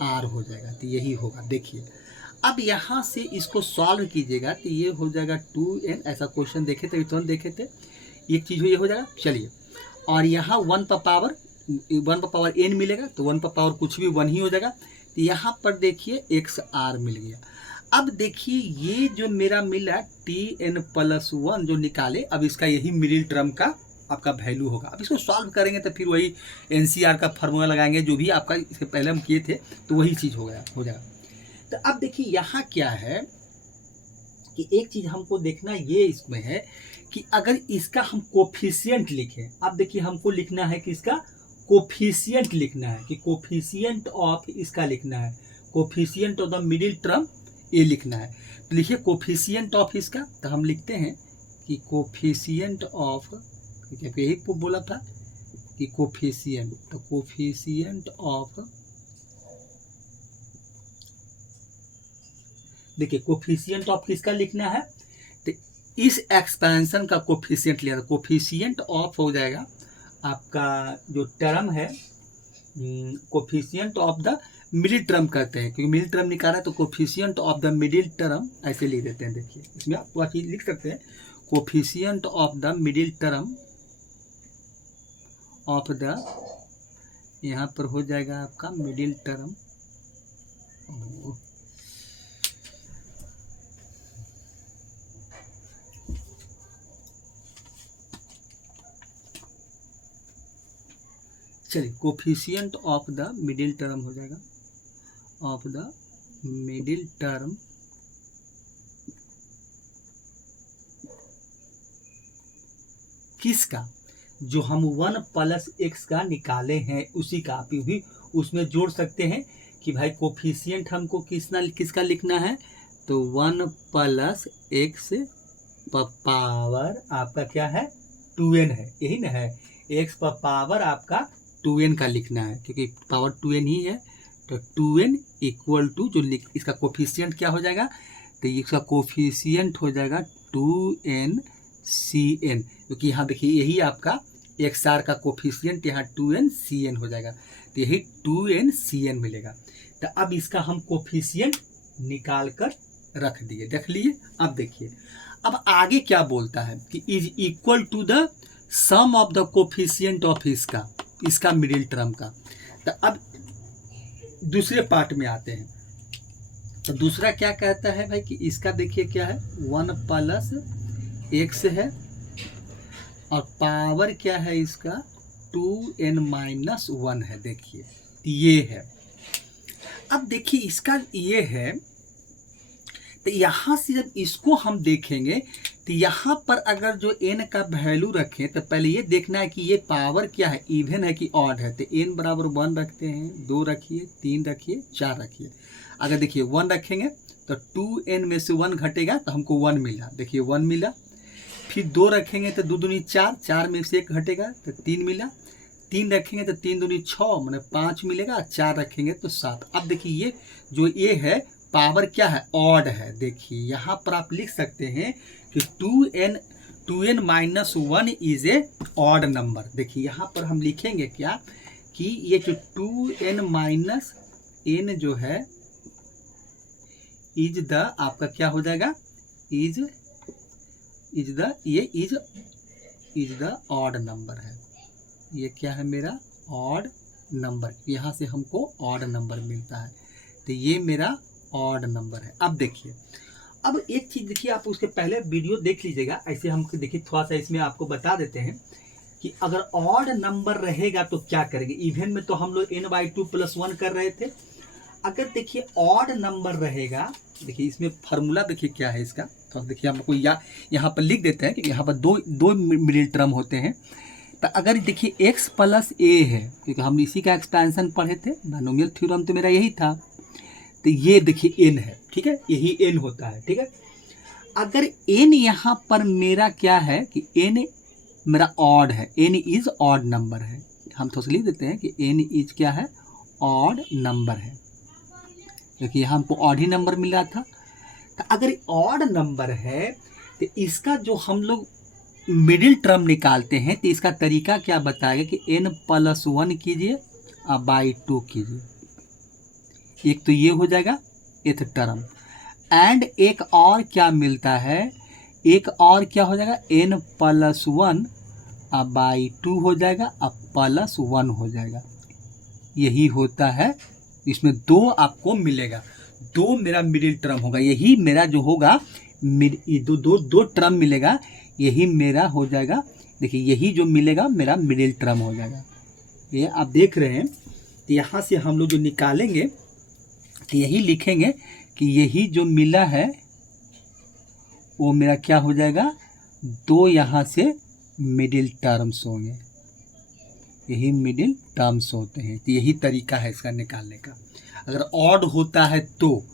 r हो जाएगा, तो यही होगा। देखिए अब यहाँ से इसको सॉल्व कीजिएगा तो ये हो जाएगा 2n, ऐसा क्वेश्चन देखे थे, रिटर्न देखे थे, एक चीज़ ये हो जाएगा। चलिए, और यहाँ 1 पर पावर n मिलेगा, तो 1 पर पावर कुछ भी 1 ही हो जाएगा, तो यहाँ पर देखिए XR मिल गया। अब देखिए ये जो मेरा मिला tn+1 जो निकाले, अब इसका यही मिडिल टर्म का आपका वैल्यू होगा। अब इसको सॉल्व करेंगे तो फिर वही NCR का फार्मूला लगाएंगे, जो भी आपका इसके पहले हम किए थे, तो वही चीज़ हो जाएगा। तो अब देखिए यहाँ क्या है कि एक चीज़ हमको देखना ये इसमें है कि अगर इसका हम कोफिशिएंट लिखें, अब देखिए हमको लिखना है कि इसका कोफिशिएंट लिखना है, कि कोफिशिएंट ऑफ इसका लिखना है, coefficient of the middle term ये लिखना है। तो लिखिए कोफिशिएंट ऑफ इसका, तो हम लिखते हैं कि कोफिशिएंट ऑफ, यही बोला था कि कोफिशिएंट, तो कोफिशिएंट ऑफ, देखिए कोफिशिएंट ऑफ किसका लिखना है, तो इस एक्सपेंशन का कोफिशिएंट लिया, कोफिशिएंट ऑफ हो जाएगा आपका जो टर्म है, coefficient of the middle term कहते हैं, क्योंकि मिडिल टर्म निकाला तो coefficient of the middle term ऐसे लिख देते हैं। देखिए इसमें आप वह चीज़ लिख सकते हैं, coefficient of the middle term of the, यहाँ पर हो जाएगा आपका मिडिल टर्म, चलिए coefficient of the middle term हो जाएगा, ऑफ द मिडिल टर्म किसका, जो हम 1 + x का निकाले हैं उसी का आप भी उसमें जोड़ सकते हैं कि भाई कोफिशिएंट हमको किसका लिखना है, तो 1 + x पावर आपका क्या है 2n है, यही ना है, x पर पावर आपका 2n का लिखना है, क्योंकि पावर 2n ही है, तो 2n इक्वल टू जो इसका कोफिशिएंट क्या हो जाएगा, तो इसका कोफिशिएंट हो जाएगा 2n Cn, क्योंकि यहाँ देखिए यही आपका XR का कोफिशिएंट यहाँ 2n Cn हो जाएगा, तो यही 2n Cn मिलेगा। तो अब इसका हम कोफिशिएंट निकाल कर रख दिए, देख लिए। अब देखिए अब आगे क्या बोलता है कि is equal to the sum of the coefficient of इसका मिडिल टर्म का। तो अब दूसरे पार्ट में आते हैं। तो दूसरा क्या कहता है भाई कि इसका देखिए क्या है 1 प्लस एक्स है और पावर क्या है इसका 2n-1 है। देखिए ये है। अब देखिए इसका ये है, तो यहाँ से जब इसको हम देखेंगे तो यहाँ पर अगर जो n का वैल्यू रखें तो पहले ये देखना है कि ये पावर क्या है, इवन है कि ऑड है। तो n बराबर 1 रखते हैं, 2 रखिए, 3 रखिए, 4 रखिए। अगर देखिए 1 रखेंगे तो 2n में से 1 घटेगा तो हमको 1 मिला। देखिए 1 मिला। फिर 2 रखेंगे तो 2 दूनी 4, 4 में से 1 घटेगा तो 3 मिला। 3 रखेंगे तो 3 दूनी 6 मैंने 5 मिलेगा। 4 रखेंगे तो 7। अब देखिए ये जो ये है पावर क्या है, ऑड है। देखिए यहाँ पर आप लिख सकते हैं कि 2n-1 is a odd number. देखिए यहाँ पर हम लिखेंगे क्या कि ये जो 2n-n जो है इज द आपका क्या हो जाएगा, इज द ऑड नंबर है। ये क्या है मेरा ऑड नंबर, यहाँ से हमको ऑड नंबर मिलता है। तो ये मेरा ऑड नंबर है। अब देखिए, अब एक चीज देखिए, आप उसके पहले वीडियो देख लीजिएगा। ऐसे हम देखिए थोड़ा सा इसमें आपको बता देते हैं कि अगर ऑड नंबर रहेगा तो क्या करेंगे। इवन में तो हम लोग n/2 + 1 कर रहे थे। अगर देखिए ऑड नंबर रहेगा, देखिए इसमें फार्मूला देखिए क्या है इसका, तो देखिए हमको यहाँ पर लिख देते हैं कि यहाँ पर दो मिडिल टर्म होते हैं। तो अगर देखिए x + a है, क्योंकि हम इसी का एक्सपेंशन पढ़े थे, बाइनोमियल थ्योरम तो मेरा यही था। तो ये देखिए n है, ठीक है, यही n होता है, ठीक है। अगर n यहाँ पर मेरा क्या है कि n मेरा ऑड है, n इज ऑड नंबर है। हम थोड़ा सा लिख देते हैं कि n इज क्या है, ऑड नंबर है, क्योंकि यहाँ हमको ऑड ही नंबर मिल रहा था। तो अगर ऑड नंबर है तो इसका जो हम लोग मिडिल टर्म निकालते हैं तो इसका तरीका क्या बताएगा कि n+1 कीजिए और बाई 2 कीजिए। एक तो ये हो जाएगा एथ टर्म, एंड एक और क्या मिलता है, एक और क्या हो जाएगा n+1 बाई 2 हो जाएगा और +1 हो जाएगा। यही होता है, इसमें 2 आपको मिलेगा, 2 मेरा मिडिल टर्म होगा। यही मेरा जो होगा दो टर्म मिलेगा, यही मेरा हो जाएगा। देखिए यही जो मिलेगा मेरा मिडिल टर्म हो जाएगा। ये आप देख रहे हैं। तो यहाँ से हम लोग जो निकालेंगे तो यही लिखेंगे कि यही जो मिला है वो मेरा क्या हो जाएगा, 2 यहाँ से मिडिल टर्म्स होंगे, यही मिडिल टर्म्स होते हैं। तो यही तरीका है इसका निकालने का। अगर ऑड होता है तो,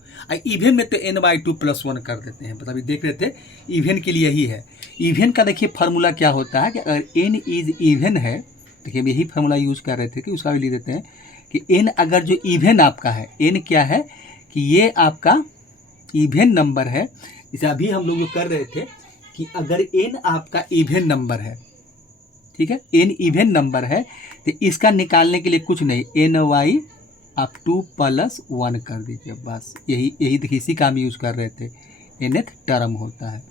इवन में तो n/2 + 1 कर देते हैं, मतलब देख रहे थे इवन के लिए यही है। इवन का देखिए फार्मूला क्या होता है कि अगर n इज इवन है, देखिए हम यही फार्मूला यूज कर रहे थे कि उसका भी लिख देते हैं कि n अगर जो इवन आपका है, n क्या है कि ये आपका इवन नंबर है। जैसे अभी हम लोग जो कर रहे थे कि अगर n आपका इवन नंबर है, ठीक है, n इवन नंबर है, तो इसका निकालने के लिए कुछ नहीं, ny आप 2 + 1 कर दीजिए, बस। यही देखिए इसी का हम यूज कर रहे थे, nth टर्म होता है।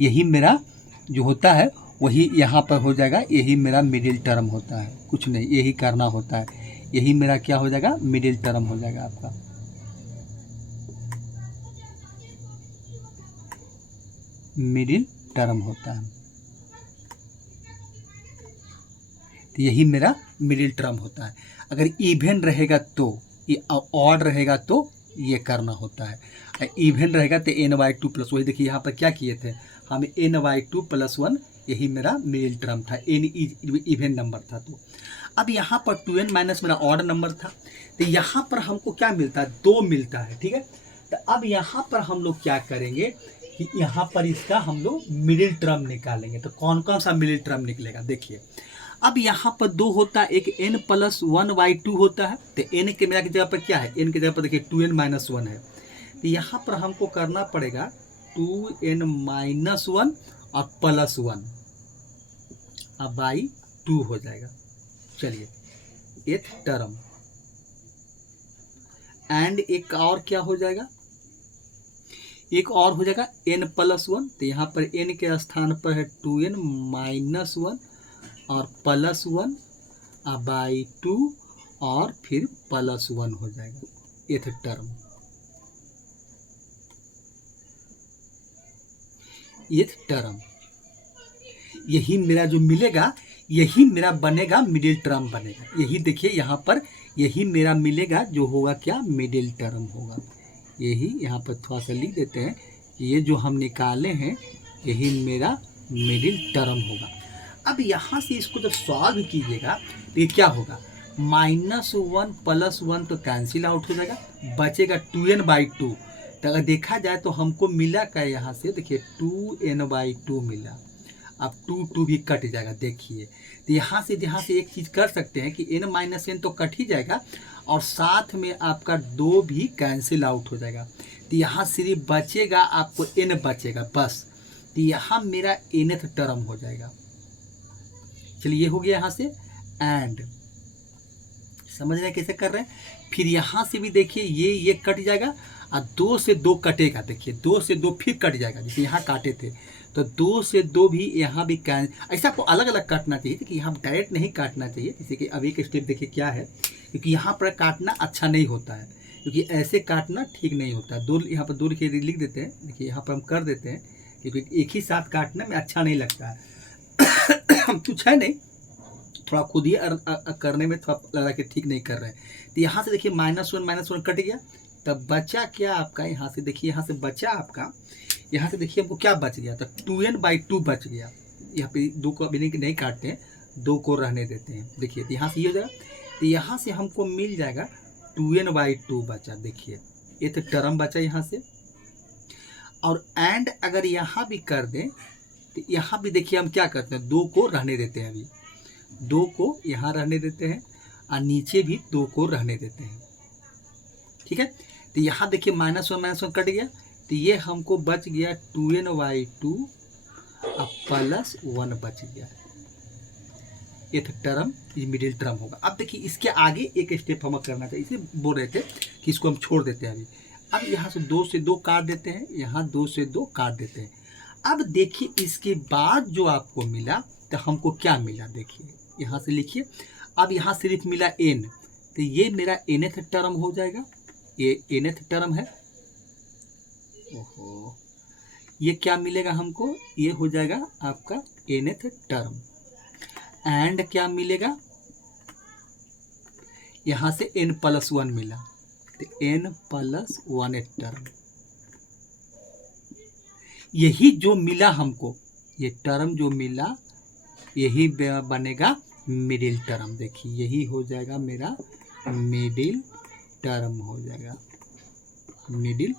यही मेरा जो होता है वही यहाँ पर हो जाएगा, यही मेरा मिडिल टर्म होता है, कुछ नहीं, यही करना होता है। यही मेरा क्या हो जाएगा, मिडिल टर्म हो जाएगा आपका। मिडिल टर्म होता है, तो यही मेरा मिडिल टर्म होता है। अगर इवन रहेगा तो, ऑड रहेगा तो ये करना होता है। इवन रहेगा तो n/2 + वही देखिए यहाँ पर क्या किए थे हम, n/2 + 1, यही मेरा मिडिल टर्म था, n इवन नंबर था। तो अब यहाँ पर 2n- मेरा ऑड नंबर था, तो यहाँ पर हमको क्या मिलता है, 2 मिलता है, ठीक है। तो अब यहाँ पर हम लोग क्या करेंगे कि यहाँ पर इसका हम लोग मिडिल टर्म निकालेंगे। तो कौन कौन सा मिडिल टर्म निकलेगा, देखिए। अब यहाँ पर 2 होता है, एक n+1/2 होता है। तो n के मेरा की जगह पर क्या है, n की जगह पर देखिए 2n-1 है। तो यहाँ पर हमको करना पड़ेगा 2n-1 और +1 अब बाई 2 हो जाएगा। चलिए, एथ टर्म, एंड एक और क्या हो जाएगा, एक और हो जाएगा n+1। तो यहाँ पर n के स्थान पर है 2n-1 और +1 बाई 2 और फिर +1 हो जाएगा एथ टर्म। एथ टर्म यही मेरा जो मिलेगा, यही मेरा बनेगा मिडिल टर्म बनेगा। यही देखिए यहाँ पर, यही मेरा मिलेगा जो होगा क्या, मिडिल टर्म होगा। यही यहाँ पर थोड़ा सा लिख देते हैं, ये जो हम निकाले हैं यही मेरा मिडिल टर्म होगा। अब यहाँ से इसको जब सॉल्व कीजिएगा तो ये क्या होगा, -1 +1 तो कैंसिल आउट हो जाएगा, बचेगा 2n/2। तो अगर देखा जाए तो हमको मिला क्या यहाँ से, देखिए 2n/2 मिला। अब 2 भी कट जाएगा देखिए। तो यहाँ से एक चीज़ कर सकते हैं कि n-n तो कट ही जाएगा और साथ में आपका 2 भी कैंसिल आउट हो जाएगा। तो यहाँ सिर्फ बचेगा आपको n बचेगा बस। तो यहाँ मेरा nth टर्म हो जाएगा। चलिए ये हो गया यहाँ से। एंड समझ रहे हैं कैसे कर रहे हैं। फिर यहाँ से भी देखिए ये कट जाएगा और 2 से 2 कटेगा। देखिए 2 से 2 फिर कट जाएगा, जैसे यहाँ काटे थे तो 2 से 2 भी यहाँ भी ऐसा आपको अलग अलग काटना चाहिए कि यहाँ डायरेक्ट नहीं काटना चाहिए। जैसे कि अब एक स्टेप देखिए क्या है, क्योंकि यहाँ पर काटना अच्छा नहीं होता है, क्योंकि ऐसे काटना ठीक नहीं होता है। 2 यहाँ पर 2 लिख देते हैं, देखिए यहाँ पर हम कर देते हैं, क्योंकि एक ही साथ काटने में अच्छा नहीं लगता है। कुछ है नहीं, थोड़ा खुद ही करने में थोड़ा लगा कि ठीक नहीं कर रहे हैं। तो यहाँ से देखिए -1 कट गया, तब बचा क्या आपका, यहाँ से देखिए, यहाँ से बचा आपका, यहाँ से देखिए हमको क्या बच गया, तो 2n/2 बच गया। यहाँ पे 2 को अभी नहीं काटते हैं, 2 को रहने देते हैं। देखिए यहाँ से ये हो जाएगा, तो यहाँ से हमको मिल जाएगा 2n/2 बचा। देखिए ये तो टर्म बचा यहाँ से। और एंड अगर यहाँ भी कर दें तो यहाँ भी देखिए हम क्या करते हैं, 2 को रहने देते हैं। अभी 2 को यहाँ रहने देते हैं और नीचे भी 2 को रहने देते हैं। ठीक है, तो यहाँ देखिए -1 कट गया, तो ये हमको बच गया 2n/2 और +1 बच गया। एथ टर्म ये मिडिल टर्म होगा। अब देखिए इसके आगे एक स्टेप हमें करना चाहिए, इसे बोल रहे थे कि इसको हम छोड़ देते हैं अभी। अब यहाँ से 2 से 2 काट देते हैं, यहाँ 2 से 2 काट देते हैं। अब देखिए इसके बाद जो आपको मिला तो हमको क्या मिला, देखिए यहाँ से लिखिए। अब यहाँ सिर्फ मिला n, तो ये मेरा nth टर्म हो जाएगा। ये nth टर्म है। ओहो, ये क्या मिलेगा हमको, ये हो जाएगा आपका nth टर्म। एंड क्या मिलेगा, यहाँ से n+1 मिला, तो n+1 टर्म। यही जो मिला हमको, ये टर्म जो मिला यही बनेगा मिडिल टर्म। देखिए यही हो जाएगा मेरा मिडिल टर्म हो जाएगा, मिडिल,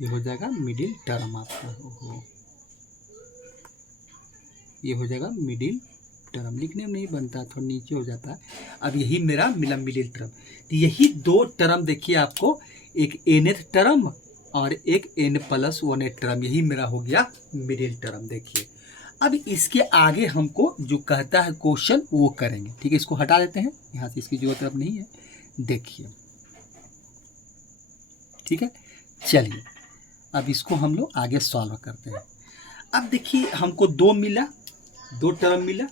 ये हो जाएगा मिडिल टर्म आपका। ओहो, ये हो जाएगा मिडिल टर्म। लिखने में नहीं बनता, थोड़ा नीचे हो जाता है। अब यही मेरा मिला मिडिल टर्म। तो यही 2 टर्म देखिए आपको, एक nth टर्म और एक n+1 टर्म, यही मेरा हो गया मिडिल टर्म। देखिए अब इसके आगे हमको जो कहता है क्वेश्चन वो करेंगे। ठीक है, इसको हटा देते हैं, यहाँ से इसकी जरूरत अब नहीं है। देखिए ठीक है, चलिए अब इसको हम लोग आगे सॉल्व करते हैं। अब देखिए हमको 2 मिला, 2 टर्म मिला,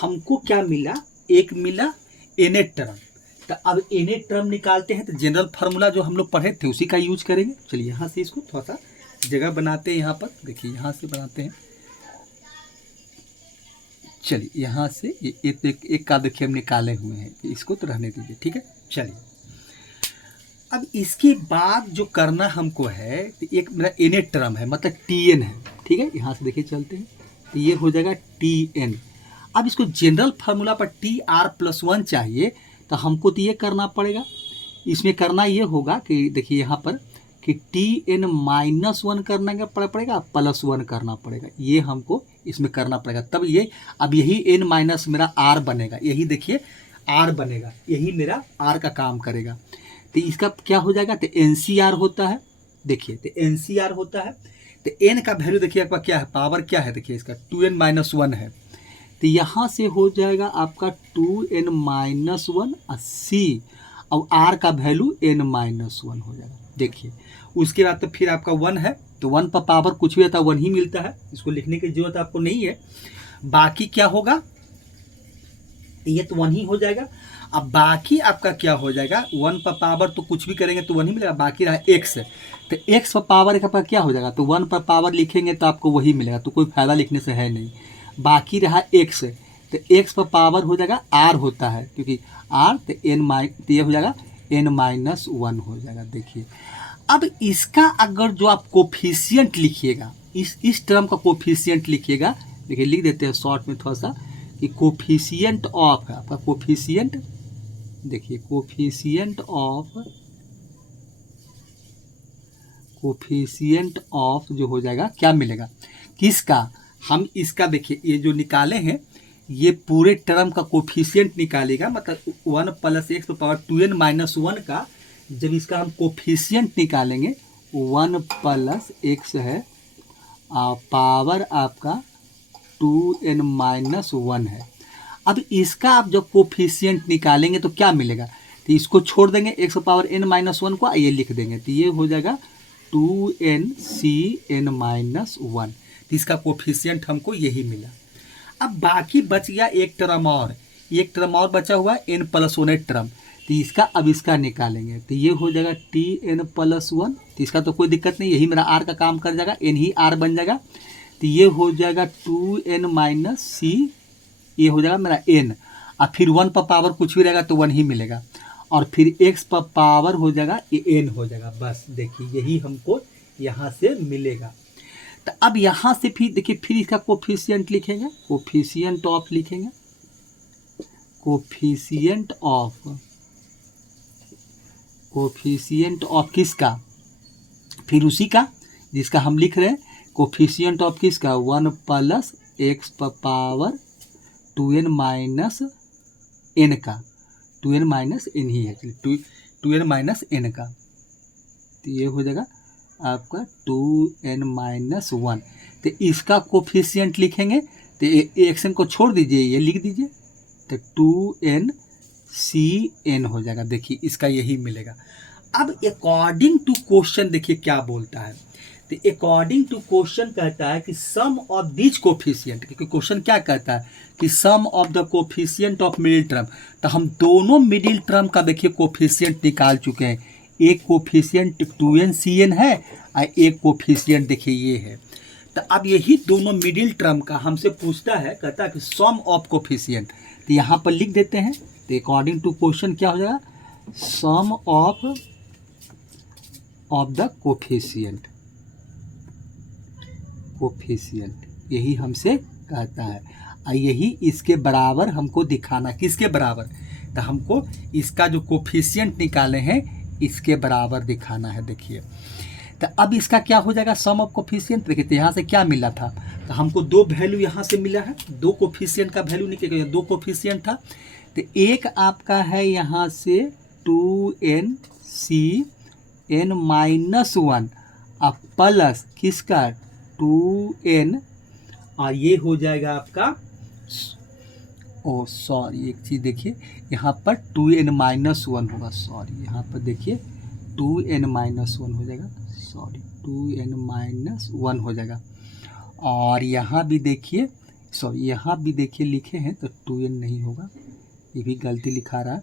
हमको क्या मिला, एक मिला nth टर्म। तो अब nth टर्म निकालते हैं, तो जनरल फार्मूला जो हम लोग पढ़े थे उसी का यूज करेंगे। चलिए यहाँ से इसको थोड़ा सा जगह बनाते हैं, यहाँ पर देखिए यहाँ से बनाते हैं। चलिए यहाँ से ये एक का देखिए हम निकाले हुए हैं, इसको तो रहने दीजिए। ठीक है, चलिए अब इसके बाद जो करना हमको है, तो एक मेरा nth टर्म है, मतलब tn है। ठीक है, यहाँ से देखिए चलते हैं, तो ये हो जाएगा tn। अब इसको जनरल फार्मूला पर tr+1 चाहिए, तो हमको तो ये करना पड़ेगा। इसमें करना ये होगा कि देखिए यहाँ पर कि tn-1 करना पड़ेगा, +1 करना पड़ेगा। ये हमको इसमें करना पड़ेगा, तब ये अब यही n- मेरा r बनेगा। यही देखिए r बनेगा, यही मेरा r का काम करेगा। तो इसका क्या हो जाएगा, तो NCR होता है। देखिए तो NCR होता है, तो n का वैल्यू देखिए आपका क्या है, पावर क्या है, देखिए इसका 2n-1 है। तो यहाँ से हो जाएगा आपका 2n-1 C और r का वैल्यू n-1 हो जाएगा। देखिए उसके बाद तो फिर आपका 1 है, तो 1 पर पावर कुछ भी रहता है 1 ही मिलता है, इसको लिखने की जरूरत आपको नहीं है। बाकी क्या होगा, ये तो 1 ही हो जाएगा। अब बाकी आपका क्या हो जाएगा, 1 पर पावर तो कुछ भी करेंगे तो 1 ही मिलेगा, बाकी रहा x। तो x पर पावर एक आपका क्या हो जाएगा, तो 1 पर पावर लिखेंगे तो आपको वही मिलेगा, तो कोई फायदा लिखने से है नहीं। बाकी रहा x, तो x पर पावर हो जाएगा r होता है, क्योंकि r तो तो ये हो जाएगा n-1 हो जाएगा। देखिए अब इसका अगर जो आप कोफिशिएंट लिखिएगा, इस टर्म का कोफिशिएंट लिखिएगा, देखिए लिख देते हैं शॉर्ट में थोड़ा सा कि कोफिशिएंट ऑफ है आपका, कोफिशिएंट देखिए कोफिशिएंट ऑफ जो हो जाएगा क्या मिलेगा, किसका, हम इसका देखिए ये जो निकाले हैं ये पूरे टर्म का कोफिशिएंट निकालेगा, मतलब 1 + x पावर 2n-1 का जब इसका हम कोफिशिएंट निकालेंगे 1 + x है पावर आपका 2n-1 है। अब इसका आप जब कोफिशिएंट निकालेंगे तो क्या मिलेगा, तो इसको छोड़ देंगे x पावर n-1 को, ये लिख देंगे तो ये हो जाएगा 2nCn-1। तो इसका कोफिशिएंट हमको यही मिला। अब बाकी बच गया एक टर्म और बचा हुआ n+1 टर्म, तो इसका अब इसका निकालेंगे तो ये हो जाएगा Tn+1। तो इसका तो कोई दिक्कत नहीं, यही मेरा r का काम कर जाएगा, n ही r बन जाएगा। तो ये हो जाएगा 2n-c, ये हो जाएगा मेरा n, और फिर 1 पर पावर कुछ भी रहेगा तो 1 ही मिलेगा, और फिर x पर पावर हो जाएगा ये n हो जाएगा। बस देखिए यही हमको यहाँ से मिलेगा। तो अब यहाँ से फिर देखिए फिर इसका कोफिशिएंट लिखेंगे, कोफिशिएंट ऑफ किसका, फिर उसी का जिसका हम लिख रहे हैं, कोफिशिएंट ऑफ किसका 1 + x पर पावर 2n-n का, 2n-n ही है, 2n-n का, तो ये हो जाएगा आपका 2n-1। तो इसका कोफिशिएंट लिखेंगे तो एक्शन को छोड़ दीजिए, ये लिख दीजिए, तो 2nCn हो जाएगा। देखिए इसका यही मिलेगा। अब अकॉर्डिंग टू क्वेश्चन देखिए क्या बोलता है, तो अकॉर्डिंग टू क्वेश्चन कहता है कि सम ऑफ दिस कोफिशिएंट, क्योंकि क्वेश्चन क्या कहता है कि sum of the coefficient of middle term, तो हम दोनों मिडिल टर्म का देखिए कोफिशिएंट निकाल चुके हैं। एक कोफिशिएंट 2nCn है और एक कोफिशिएंट देखिए ये है। तो अब यही दोनों मिडिल टर्म का हमसे पूछता है, कहता है कि सम ऑफ कोफिशिएंट, तो यहाँ पर लिख देते हैं। तो अकॉर्डिंग टू क्वेश्चन क्या हो जाएगा, सम ऑफ द कोफिशिएंट, यही हमसे कहता है, और यही इसके बराबर हमको दिखाना, किसके बराबर, तो हमको इसका जो कोफिशिएंट निकाले हैं इसके बराबर दिखाना है। देखिए तो अब इसका क्या हो जाएगा, सम ऑफ कोफिशिएंट। देखिए तो यहाँ से क्या मिला था, तो हमको 2 वैल्यू यहाँ से मिला है, 2 कोफिशिएंट का वैल्यू निकलेगा, 2 कोफिशिएंट था, तो एक आपका है यहाँ से 2nCn-1 अब प्लस किसका 2n, और ये हो जाएगा आपका, ओ सॉरी एक चीज़ देखिए यहाँ पर 2n-1 होगा, सॉरी यहाँ पर देखिए 2n-1 हो जाएगा, सॉरी 2n-1 हो जाएगा, और यहाँ भी देखिए सॉरी यहाँ भी देखिए लिखे हैं तो 2n नहीं होगा, ये भी गलती लिखा रहा है,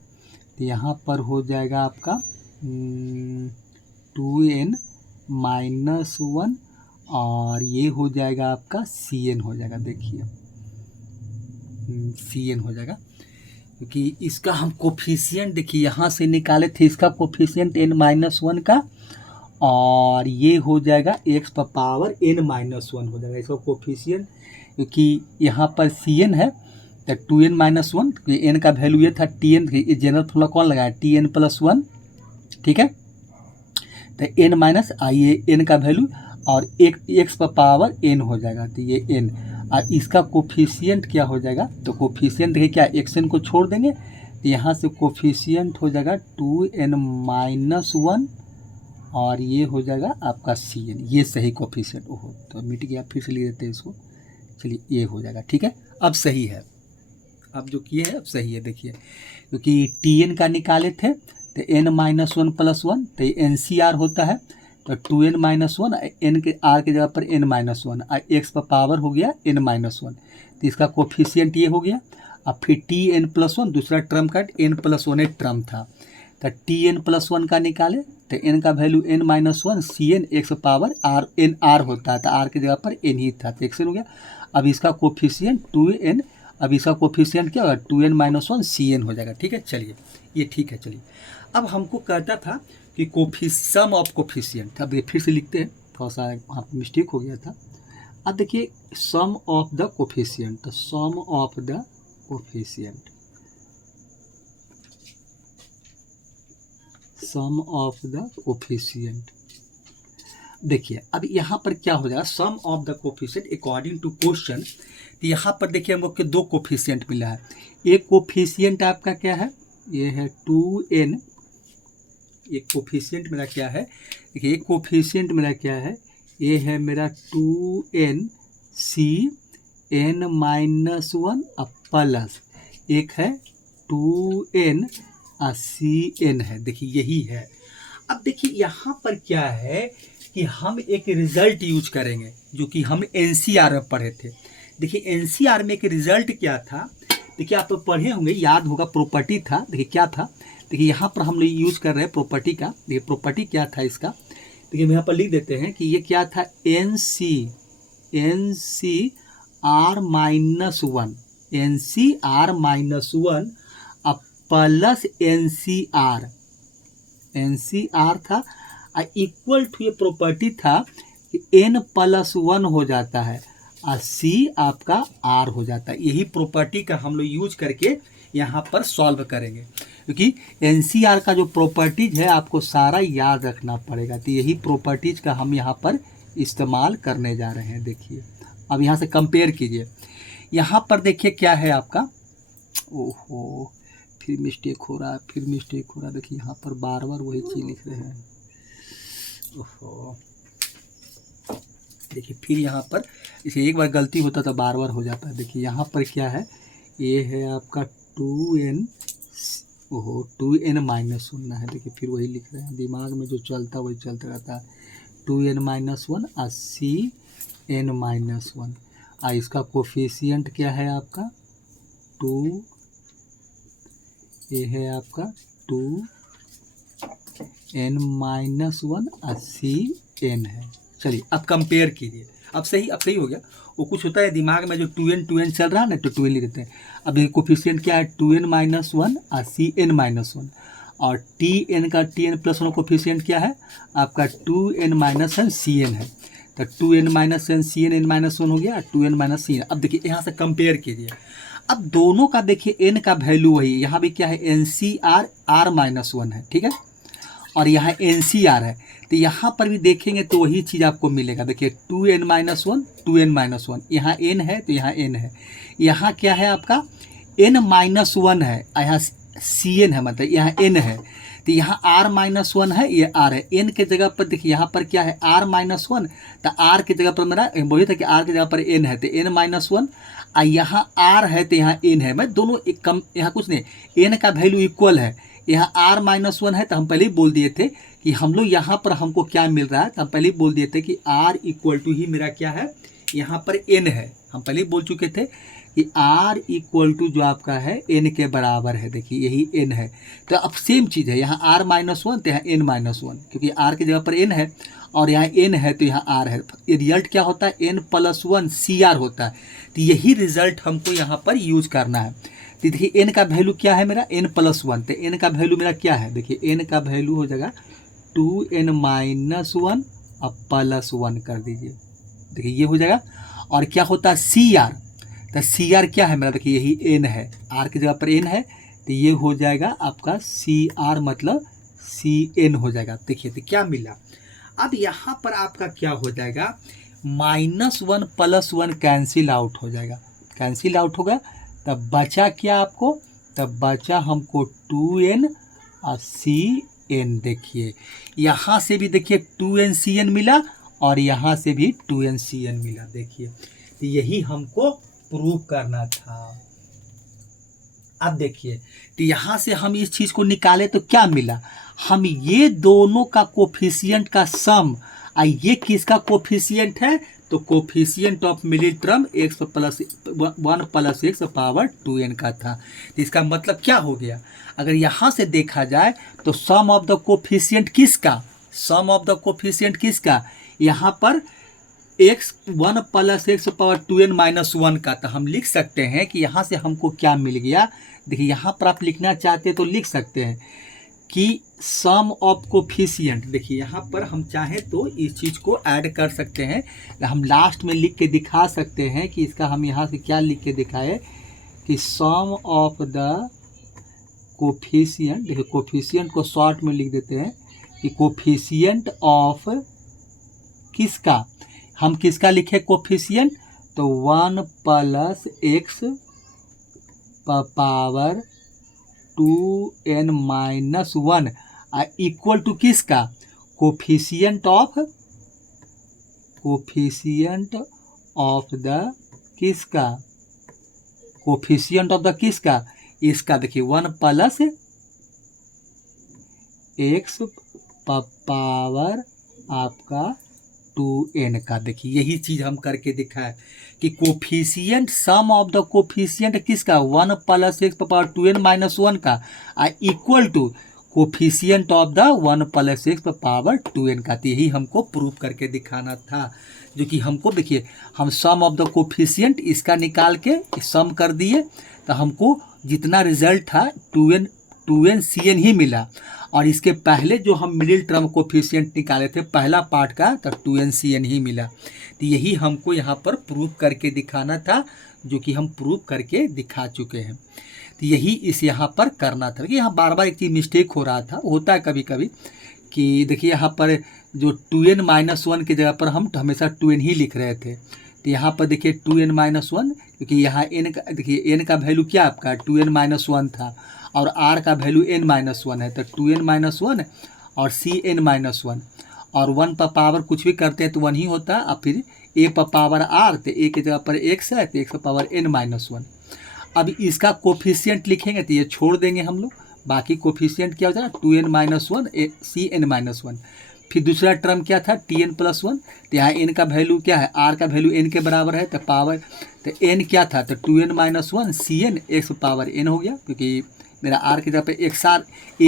तो यहाँ पर हो जाएगा आपका 2n-1 और ये हो जाएगा आपका Cn हो जाएगा। देखिए Cn हो जाएगा, क्योंकि इसका हम कोफिशिएंट देखिए यहाँ से निकाले थे, इसका कोफिशिएंट n-1 का, और ये हो जाएगा x पर पावर n-1 हो जाएगा इसका कोफिशिएंट, क्योंकि यहाँ पर Cn है तो 2n-1, n का वैल्यू ये था Tn, ये जनरल फॉर्मूला कौन लगाया Tn+1, ठीक है, तो n माइनस ये n का वैल्यू और x पर पावर n हो जाएगा, तो ये n, और इसका कोफिशिएंट क्या हो जाएगा, तो कोफिशिएंट देखिए क्या xn को छोड़ देंगे तो यहाँ से कोफिशिएंट हो जाएगा 2n-1 और ये हो जाएगा आपका Cn, ये सही कोफिशिएंट। ओहो तो मिट गया, फिर से लिख देते हैं इसको, चलिए ये हो जाएगा, ठीक है, अब सही है, अब जो किए हैं अब सही है। देखिए क्योंकि Tn का निकाले थे तो n-1 + 1 तो ये NCR होता है, तो 2n-1 n के r के जगह पर n-1 और x पर पावर हो गया n-1, तो इसका कोफिशिएंट ये हो गया। अब फिर टी एन प्लस वन, दूसरा टर्म का एन प्लस वन टर्म था, तो टी एन प्लस वन का निकाले तो एन का value n minus one C n x power r n r होता है, तो आर की जगह पर एन ही था, तो एक्स एन हो गया। अब इसका कोफिशिएंट टू एन, अब इसका कोफिशिएंट क्या होगा, two n minus one C n हो जाएगा। ठीक है, चलिए ये ठीक है। चलिए अब हमको कहता था कि सम ऑफ कोफिशिएंट, अब ये फिर से लिखते हैं, थोड़ा सा वहाँ पर मिस्टेक हो गया था। अब देखिए सम ऑफ द कोफिशिएंट, तो sum of the coefficient, sum of the coefficient. देखिए अब यहाँ पर क्या हो जाएगा, sum of the coefficient according to question. तो यहाँ पर देखिए हमको दो कोफिशिएंट मिला है। एक कोफिशिएंट आपका क्या है, ये है 2n, एक कोफिशिएंट मेरा क्या है, देखिए एक कोफिशिएंट मेरा क्या है, ये है मेरा 2n C n minus one plus एक है 2n सी एन है। देखिए यही है। अब देखिए यहाँ पर क्या है कि हम एक रिजल्ट यूज करेंगे जो कि हम एनसीआर में पढ़े थे। देखिए एनसीआर में एक रिजल्ट क्या था, देखिए आप पढ़े होंगे, याद होगा, प्रॉपर्टी था। देखिए क्या था, देखिए यहाँ पर हम लोग यूज कर रहे हैं प्रॉपर्टी का। देखिए प्रॉपर्टी क्या था इसका, देखिए हम यहाँ पर लिख देते हैं कि ये क्या था, n C r minus one, n C r minus one plus n C r था, इक्वल टू ये प्रॉपर्टी था कि एन प्लस वन हो जाता है और सी आपका आर हो जाता है। यही प्रॉपर्टी का हम लोग यूज करके यहाँ पर सॉल्व करेंगे, क्योंकि एनसीआर का जो प्रॉपर्टीज है आपको सारा याद रखना पड़ेगा। तो यही प्रॉपर्टीज का हम यहाँ पर इस्तेमाल करने जा रहे हैं। देखिए अब यहाँ से कंपेयर कीजिए, यहाँ पर देखिए क्या है आपका, ओहो फिर मिस्टेक हो रहा है, देखिए यहाँ पर बार बार वही चीज़ लिख रहे हैं, ओहो देखिए फिर यहाँ पर इसे एक बार गलती होता तो बार बार हो जाता है। देखिए यहाँ पर क्या है, ये है आपका 2n माइनस वन है। देखिए फिर वही लिख रहे हैं, दिमाग में जो चलता वही चलता रहता है। 2n माइनस वन और सी एन माइनस वन, और इसका कोफिशिएंट क्या है आपका 2, ये है आपका 2n माइनस वन और सी एन है। चलिए अब कंपेयर कीजिए, अब सही हो गया। वो कुछ होता है दिमाग में जो 2n चल रहा है ना, तो 2n लिख देते हैं। अब देखिए कोफिशिएंट क्या है 2n माइनस वन और सी एन माइनस वन, और T n plus one coefficient क्या है आपका 2n minus one C N है। तो 2n minus one C n minus one हो गया, 2n माइनस सी एन। अब देखिए यहाँ से कंपेयर कीजिए, अब दोनों का देखिए n का वैल्यू वही, यहाँ भी क्या है n C r r minus one है, ठीक है, और यहाँ एन सी आर है। तो यहाँ पर भी देखेंगे तो वही चीज़ आपको मिलेगा। देखिए 2n minus one, 2n minus one, यहाँ n है तो यहाँ n है, यहाँ क्या है आपका n माइनस वन है, यहाँ सी एन है, मतलब यहाँ n है, तो यहाँ r माइनस वन है, ये r है। n के जगह पर देखिए यहाँ पर क्या है r माइनस वन, तो r की जगह पर मेरा वही था कि r की जगह पर n है, तो n माइनस वन, और यहाँ r है तो यहाँ n है। मैं दोनों एक कम, यहाँ कुछ नहीं, n का वैल्यू इक्वल है, यहाँ r माइनस वन है। तो हम पहले ही बोल दिए थे कि हम लोग यहाँ पर हमको क्या मिल रहा है, तो हम पहले ही बोल दिए थे कि r इक्वल टू ही मेरा क्या है, यहाँ पर n है। हम पहले ही बोल चुके थे कि r इक्वल टू जो आपका है n के बराबर है। देखिए यही n है, तो अब सेम चीज़ है, यहाँ r माइनस वन तो यहाँ n माइनस वन, क्योंकि r की जगह पर n है और यहाँ n है तो यहाँ r है। रिजल्ट क्या होता है n plus one C r होता है। तो यही रिजल्ट हमको यहाँ पर यूज करना है। तो देखिए n का वैल्यू क्या है मेरा n प्लस वन, तो n का वैल्यू मेरा क्या है, देखिए n का वैल्यू हो जाएगा 2n माइनस वन अब प्लस वन कर दीजिए, देखिए ये हो जाएगा। और क्या होता है सी आर, तो सी आर क्या है मेरा, देखिए यही n है, r की जगह पर n है, तो ये हो जाएगा आपका सी आर मतलब सी एन हो जाएगा। देखिए तो क्या मिला, अब यहाँ पर आपका क्या हो जाएगा, minus one plus one cancel out हो जाएगा, कैंसिल आउट होगा, तब बचा क्या आपको, तब बचा हमको 2n और सी एन। देखिए यहाँ से भी देखिए 2n सी एन मिला और यहाँ से भी 2n सी एन मिला। देखिए तो यही हमको प्रूव करना था। अब देखिए तो यहाँ से हम इस चीज़ को निकाले तो क्या मिला, हम ये दोनों का कोफिशिएंट का सम, ये किसका कोफिशिएंट है, तो coefficient of middle term x plus 1 plus x power 2n का था। तो इसका मतलब क्या हो गया, अगर यहाँ से देखा जाए तो सम ऑफ द कोफिशिएंट किसका, सम ऑफ द कोफिशिएंट किसका, यहाँ पर x 1 plus x power 2n minus 1 का। तो हम लिख सकते हैं कि यहाँ से हमको क्या मिल गया। देखिए यहाँ पर आप लिखना चाहते हैं तो लिख सकते हैं कि सम ऑफ कोफिशिएंट, देखिए यहाँ पर हम चाहें तो इस चीज़ को ऐड कर सकते हैं, हम लास्ट में लिख के दिखा सकते हैं कि इसका हम यहाँ से क्या लिख के दिखाए कि सम ऑफ द कोफिशिएंट, देखिए कोफिशिएंट को शॉर्ट में लिख देते हैं कि कोफिशिएंट ऑफ किसका, हम किसका लिखे कोफिशिएंट, तो 1 plus x power 2n minus 1 equal to किसका, कोफिशिएंट ऑफ द किसका, कोफिशिएंट ऑफ द किसका, इसका। देखिए 1 प्लस x पावर आपका 2n का। देखिए यही चीज़ हम करके दिखाए कि coefficient sum of the coefficient किसका, 1 plus x power 2n minus 1 का equal to coefficient of the 1 plus x power 2n का। तो यही हमको प्रूव करके दिखाना था, जो कि हमको देखिए हम सम ऑफ द कोफिशिएंट इसका निकाल के सम कर दिए तो हमको जितना रिजल्ट था 2n ही मिला। और इसके पहले जो हम मिडिल टर्म कोफिशिएंट निकाले थे पहला पार्ट का तो 2n ही मिला। तो यही हमको यहाँ पर प्रूव करके दिखाना था, जो कि हम प्रूव करके दिखा चुके हैं। तो यही इस यहाँ पर करना था कि यहाँ बार बार एक चीज़ मिस्टेक हो रहा था, होता है कभी कभी कि देखिए यहाँ पर जो 2n माइनस 1 की जगह पर हम हमेशा 2n ही लिख रहे थे। तो यहाँ पर देखिए 2n माइनस 1, क्योंकि यहाँ n का देखिए n का वैल्यू क्या आपका 2n माइनस 1 था और r का वैल्यू n माइनस 1 है, तो 2n माइनस 1 और cn माइनस 1 और 1 पर पावर कुछ भी करते हैं तो 1 ही होता है, और फिर a पर पावर r, तो a की जगह पर x है तो x पर पावर n माइनस 1। अब इसका कोफिशिएंट लिखेंगे तो ये छोड़ देंगे हम लोग, बाकी कोफिशिएंट क्या हो जाएगा 2n माइनस 1 cn माइनस 1। फिर दूसरा टर्म क्या था tn प्लस 1, तो यहाँ n का वैल्यू क्या है, r का वैल्यू n के बराबर है तो पावर, तो n क्या था तो 2n minus 1 cn x power n हो गया, क्योंकि मेरा r की जगह पे xr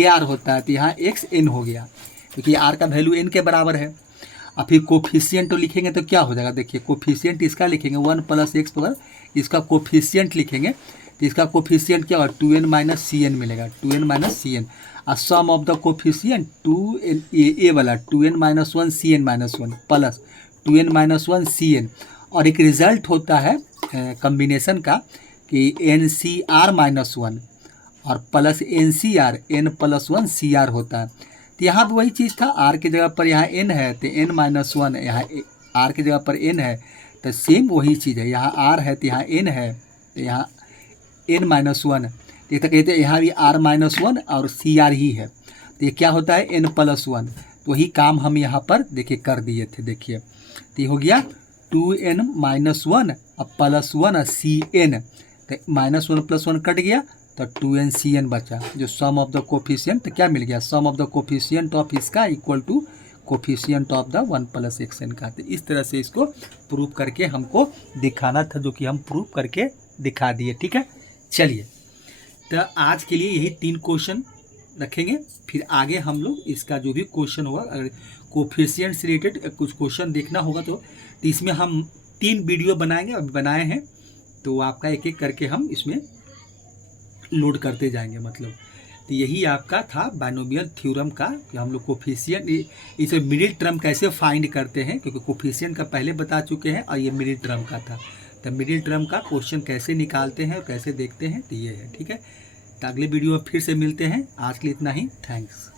ar होता है तो यहाँ xn हो गया, क्योंकि r का वैल्यू n के बराबर है। और फिर कोफिशिएंट तो लिखेंगे तो क्या हो जाएगा, देखिए कोफिशिएंट इसका लिखेंगे 1 प्लस x पावर, इसका कोफिशिएंट लिखेंगे तो इसका कोफिशिएंट क्या होगा 2n माइनस cn मिलेगा, 2n माइनस cn। और सम ऑफ द कोफिशिएंट 2n ए वाला 2n minus 1 cn minus 1 plus 2n minus 1 cn, और एक रिजल्ट होता है कम्बिनेशन का कि NCR माइनस 1 और plus NCR n plus 1 CR होता है। तो यहाँ भी वही चीज़ था, r की जगह पर यहाँ n है तो n माइनस 1, यहाँ r की जगह पर n है तो सेम वही चीज़ है, यहाँ r है तो यहाँ n है तो यहाँ n माइनस 1, तो कहते हैं यहाँ भी r माइनस 1 और CR ही है, तो ये क्या होता है n प्लस 1। तो वही काम हम यहाँ पर देखिए कर दिए थे, देखिए तो ये हो गया 2n माइनस 1 और प्लस 1 cn, तो माइनस 1 प्लस 1 कट गया तो 2n cn बचा, जो सम ऑफ द कोफिशिएंट तो क्या मिल गया, sum of the coefficient of इसका equal to coefficient of the 1 plus xn का। तो इस तरह से इसको प्रूव करके हमको दिखाना था, जो कि हम प्रूव करके दिखा दिए। ठीक है, चलिए तो आज के लिए यही 3 क्वेश्चन रखेंगे, फिर आगे हम लोग इसका जो भी क्वेश्चन होगा, अगर कोफिशिएंट से रिलेटेड कुछ क्वेश्चन देखना होगा तो इसमें हम 3 वीडियो बनाएंगे, अभी बनाए हैं तो आपका एक एक करके हम इसमें लोड करते जाएंगे। मतलब तो यही आपका था बाइनोमियल थ्योरम का कि हम लोग कोफिशिएंट इसे मिडिल टर्म कैसे फाइंड करते हैं, क्योंकि कोफिशिएंट का पहले बता चुके हैं और ये मिडिल टर्म का था, तो मिडिल टर्म का क्वेश्चन कैसे निकालते हैं और कैसे देखते हैं तो ये है। ठीक है, तो अगले वीडियो में फिर से मिलते हैं, आज के लिए इतना ही, थैंक्स।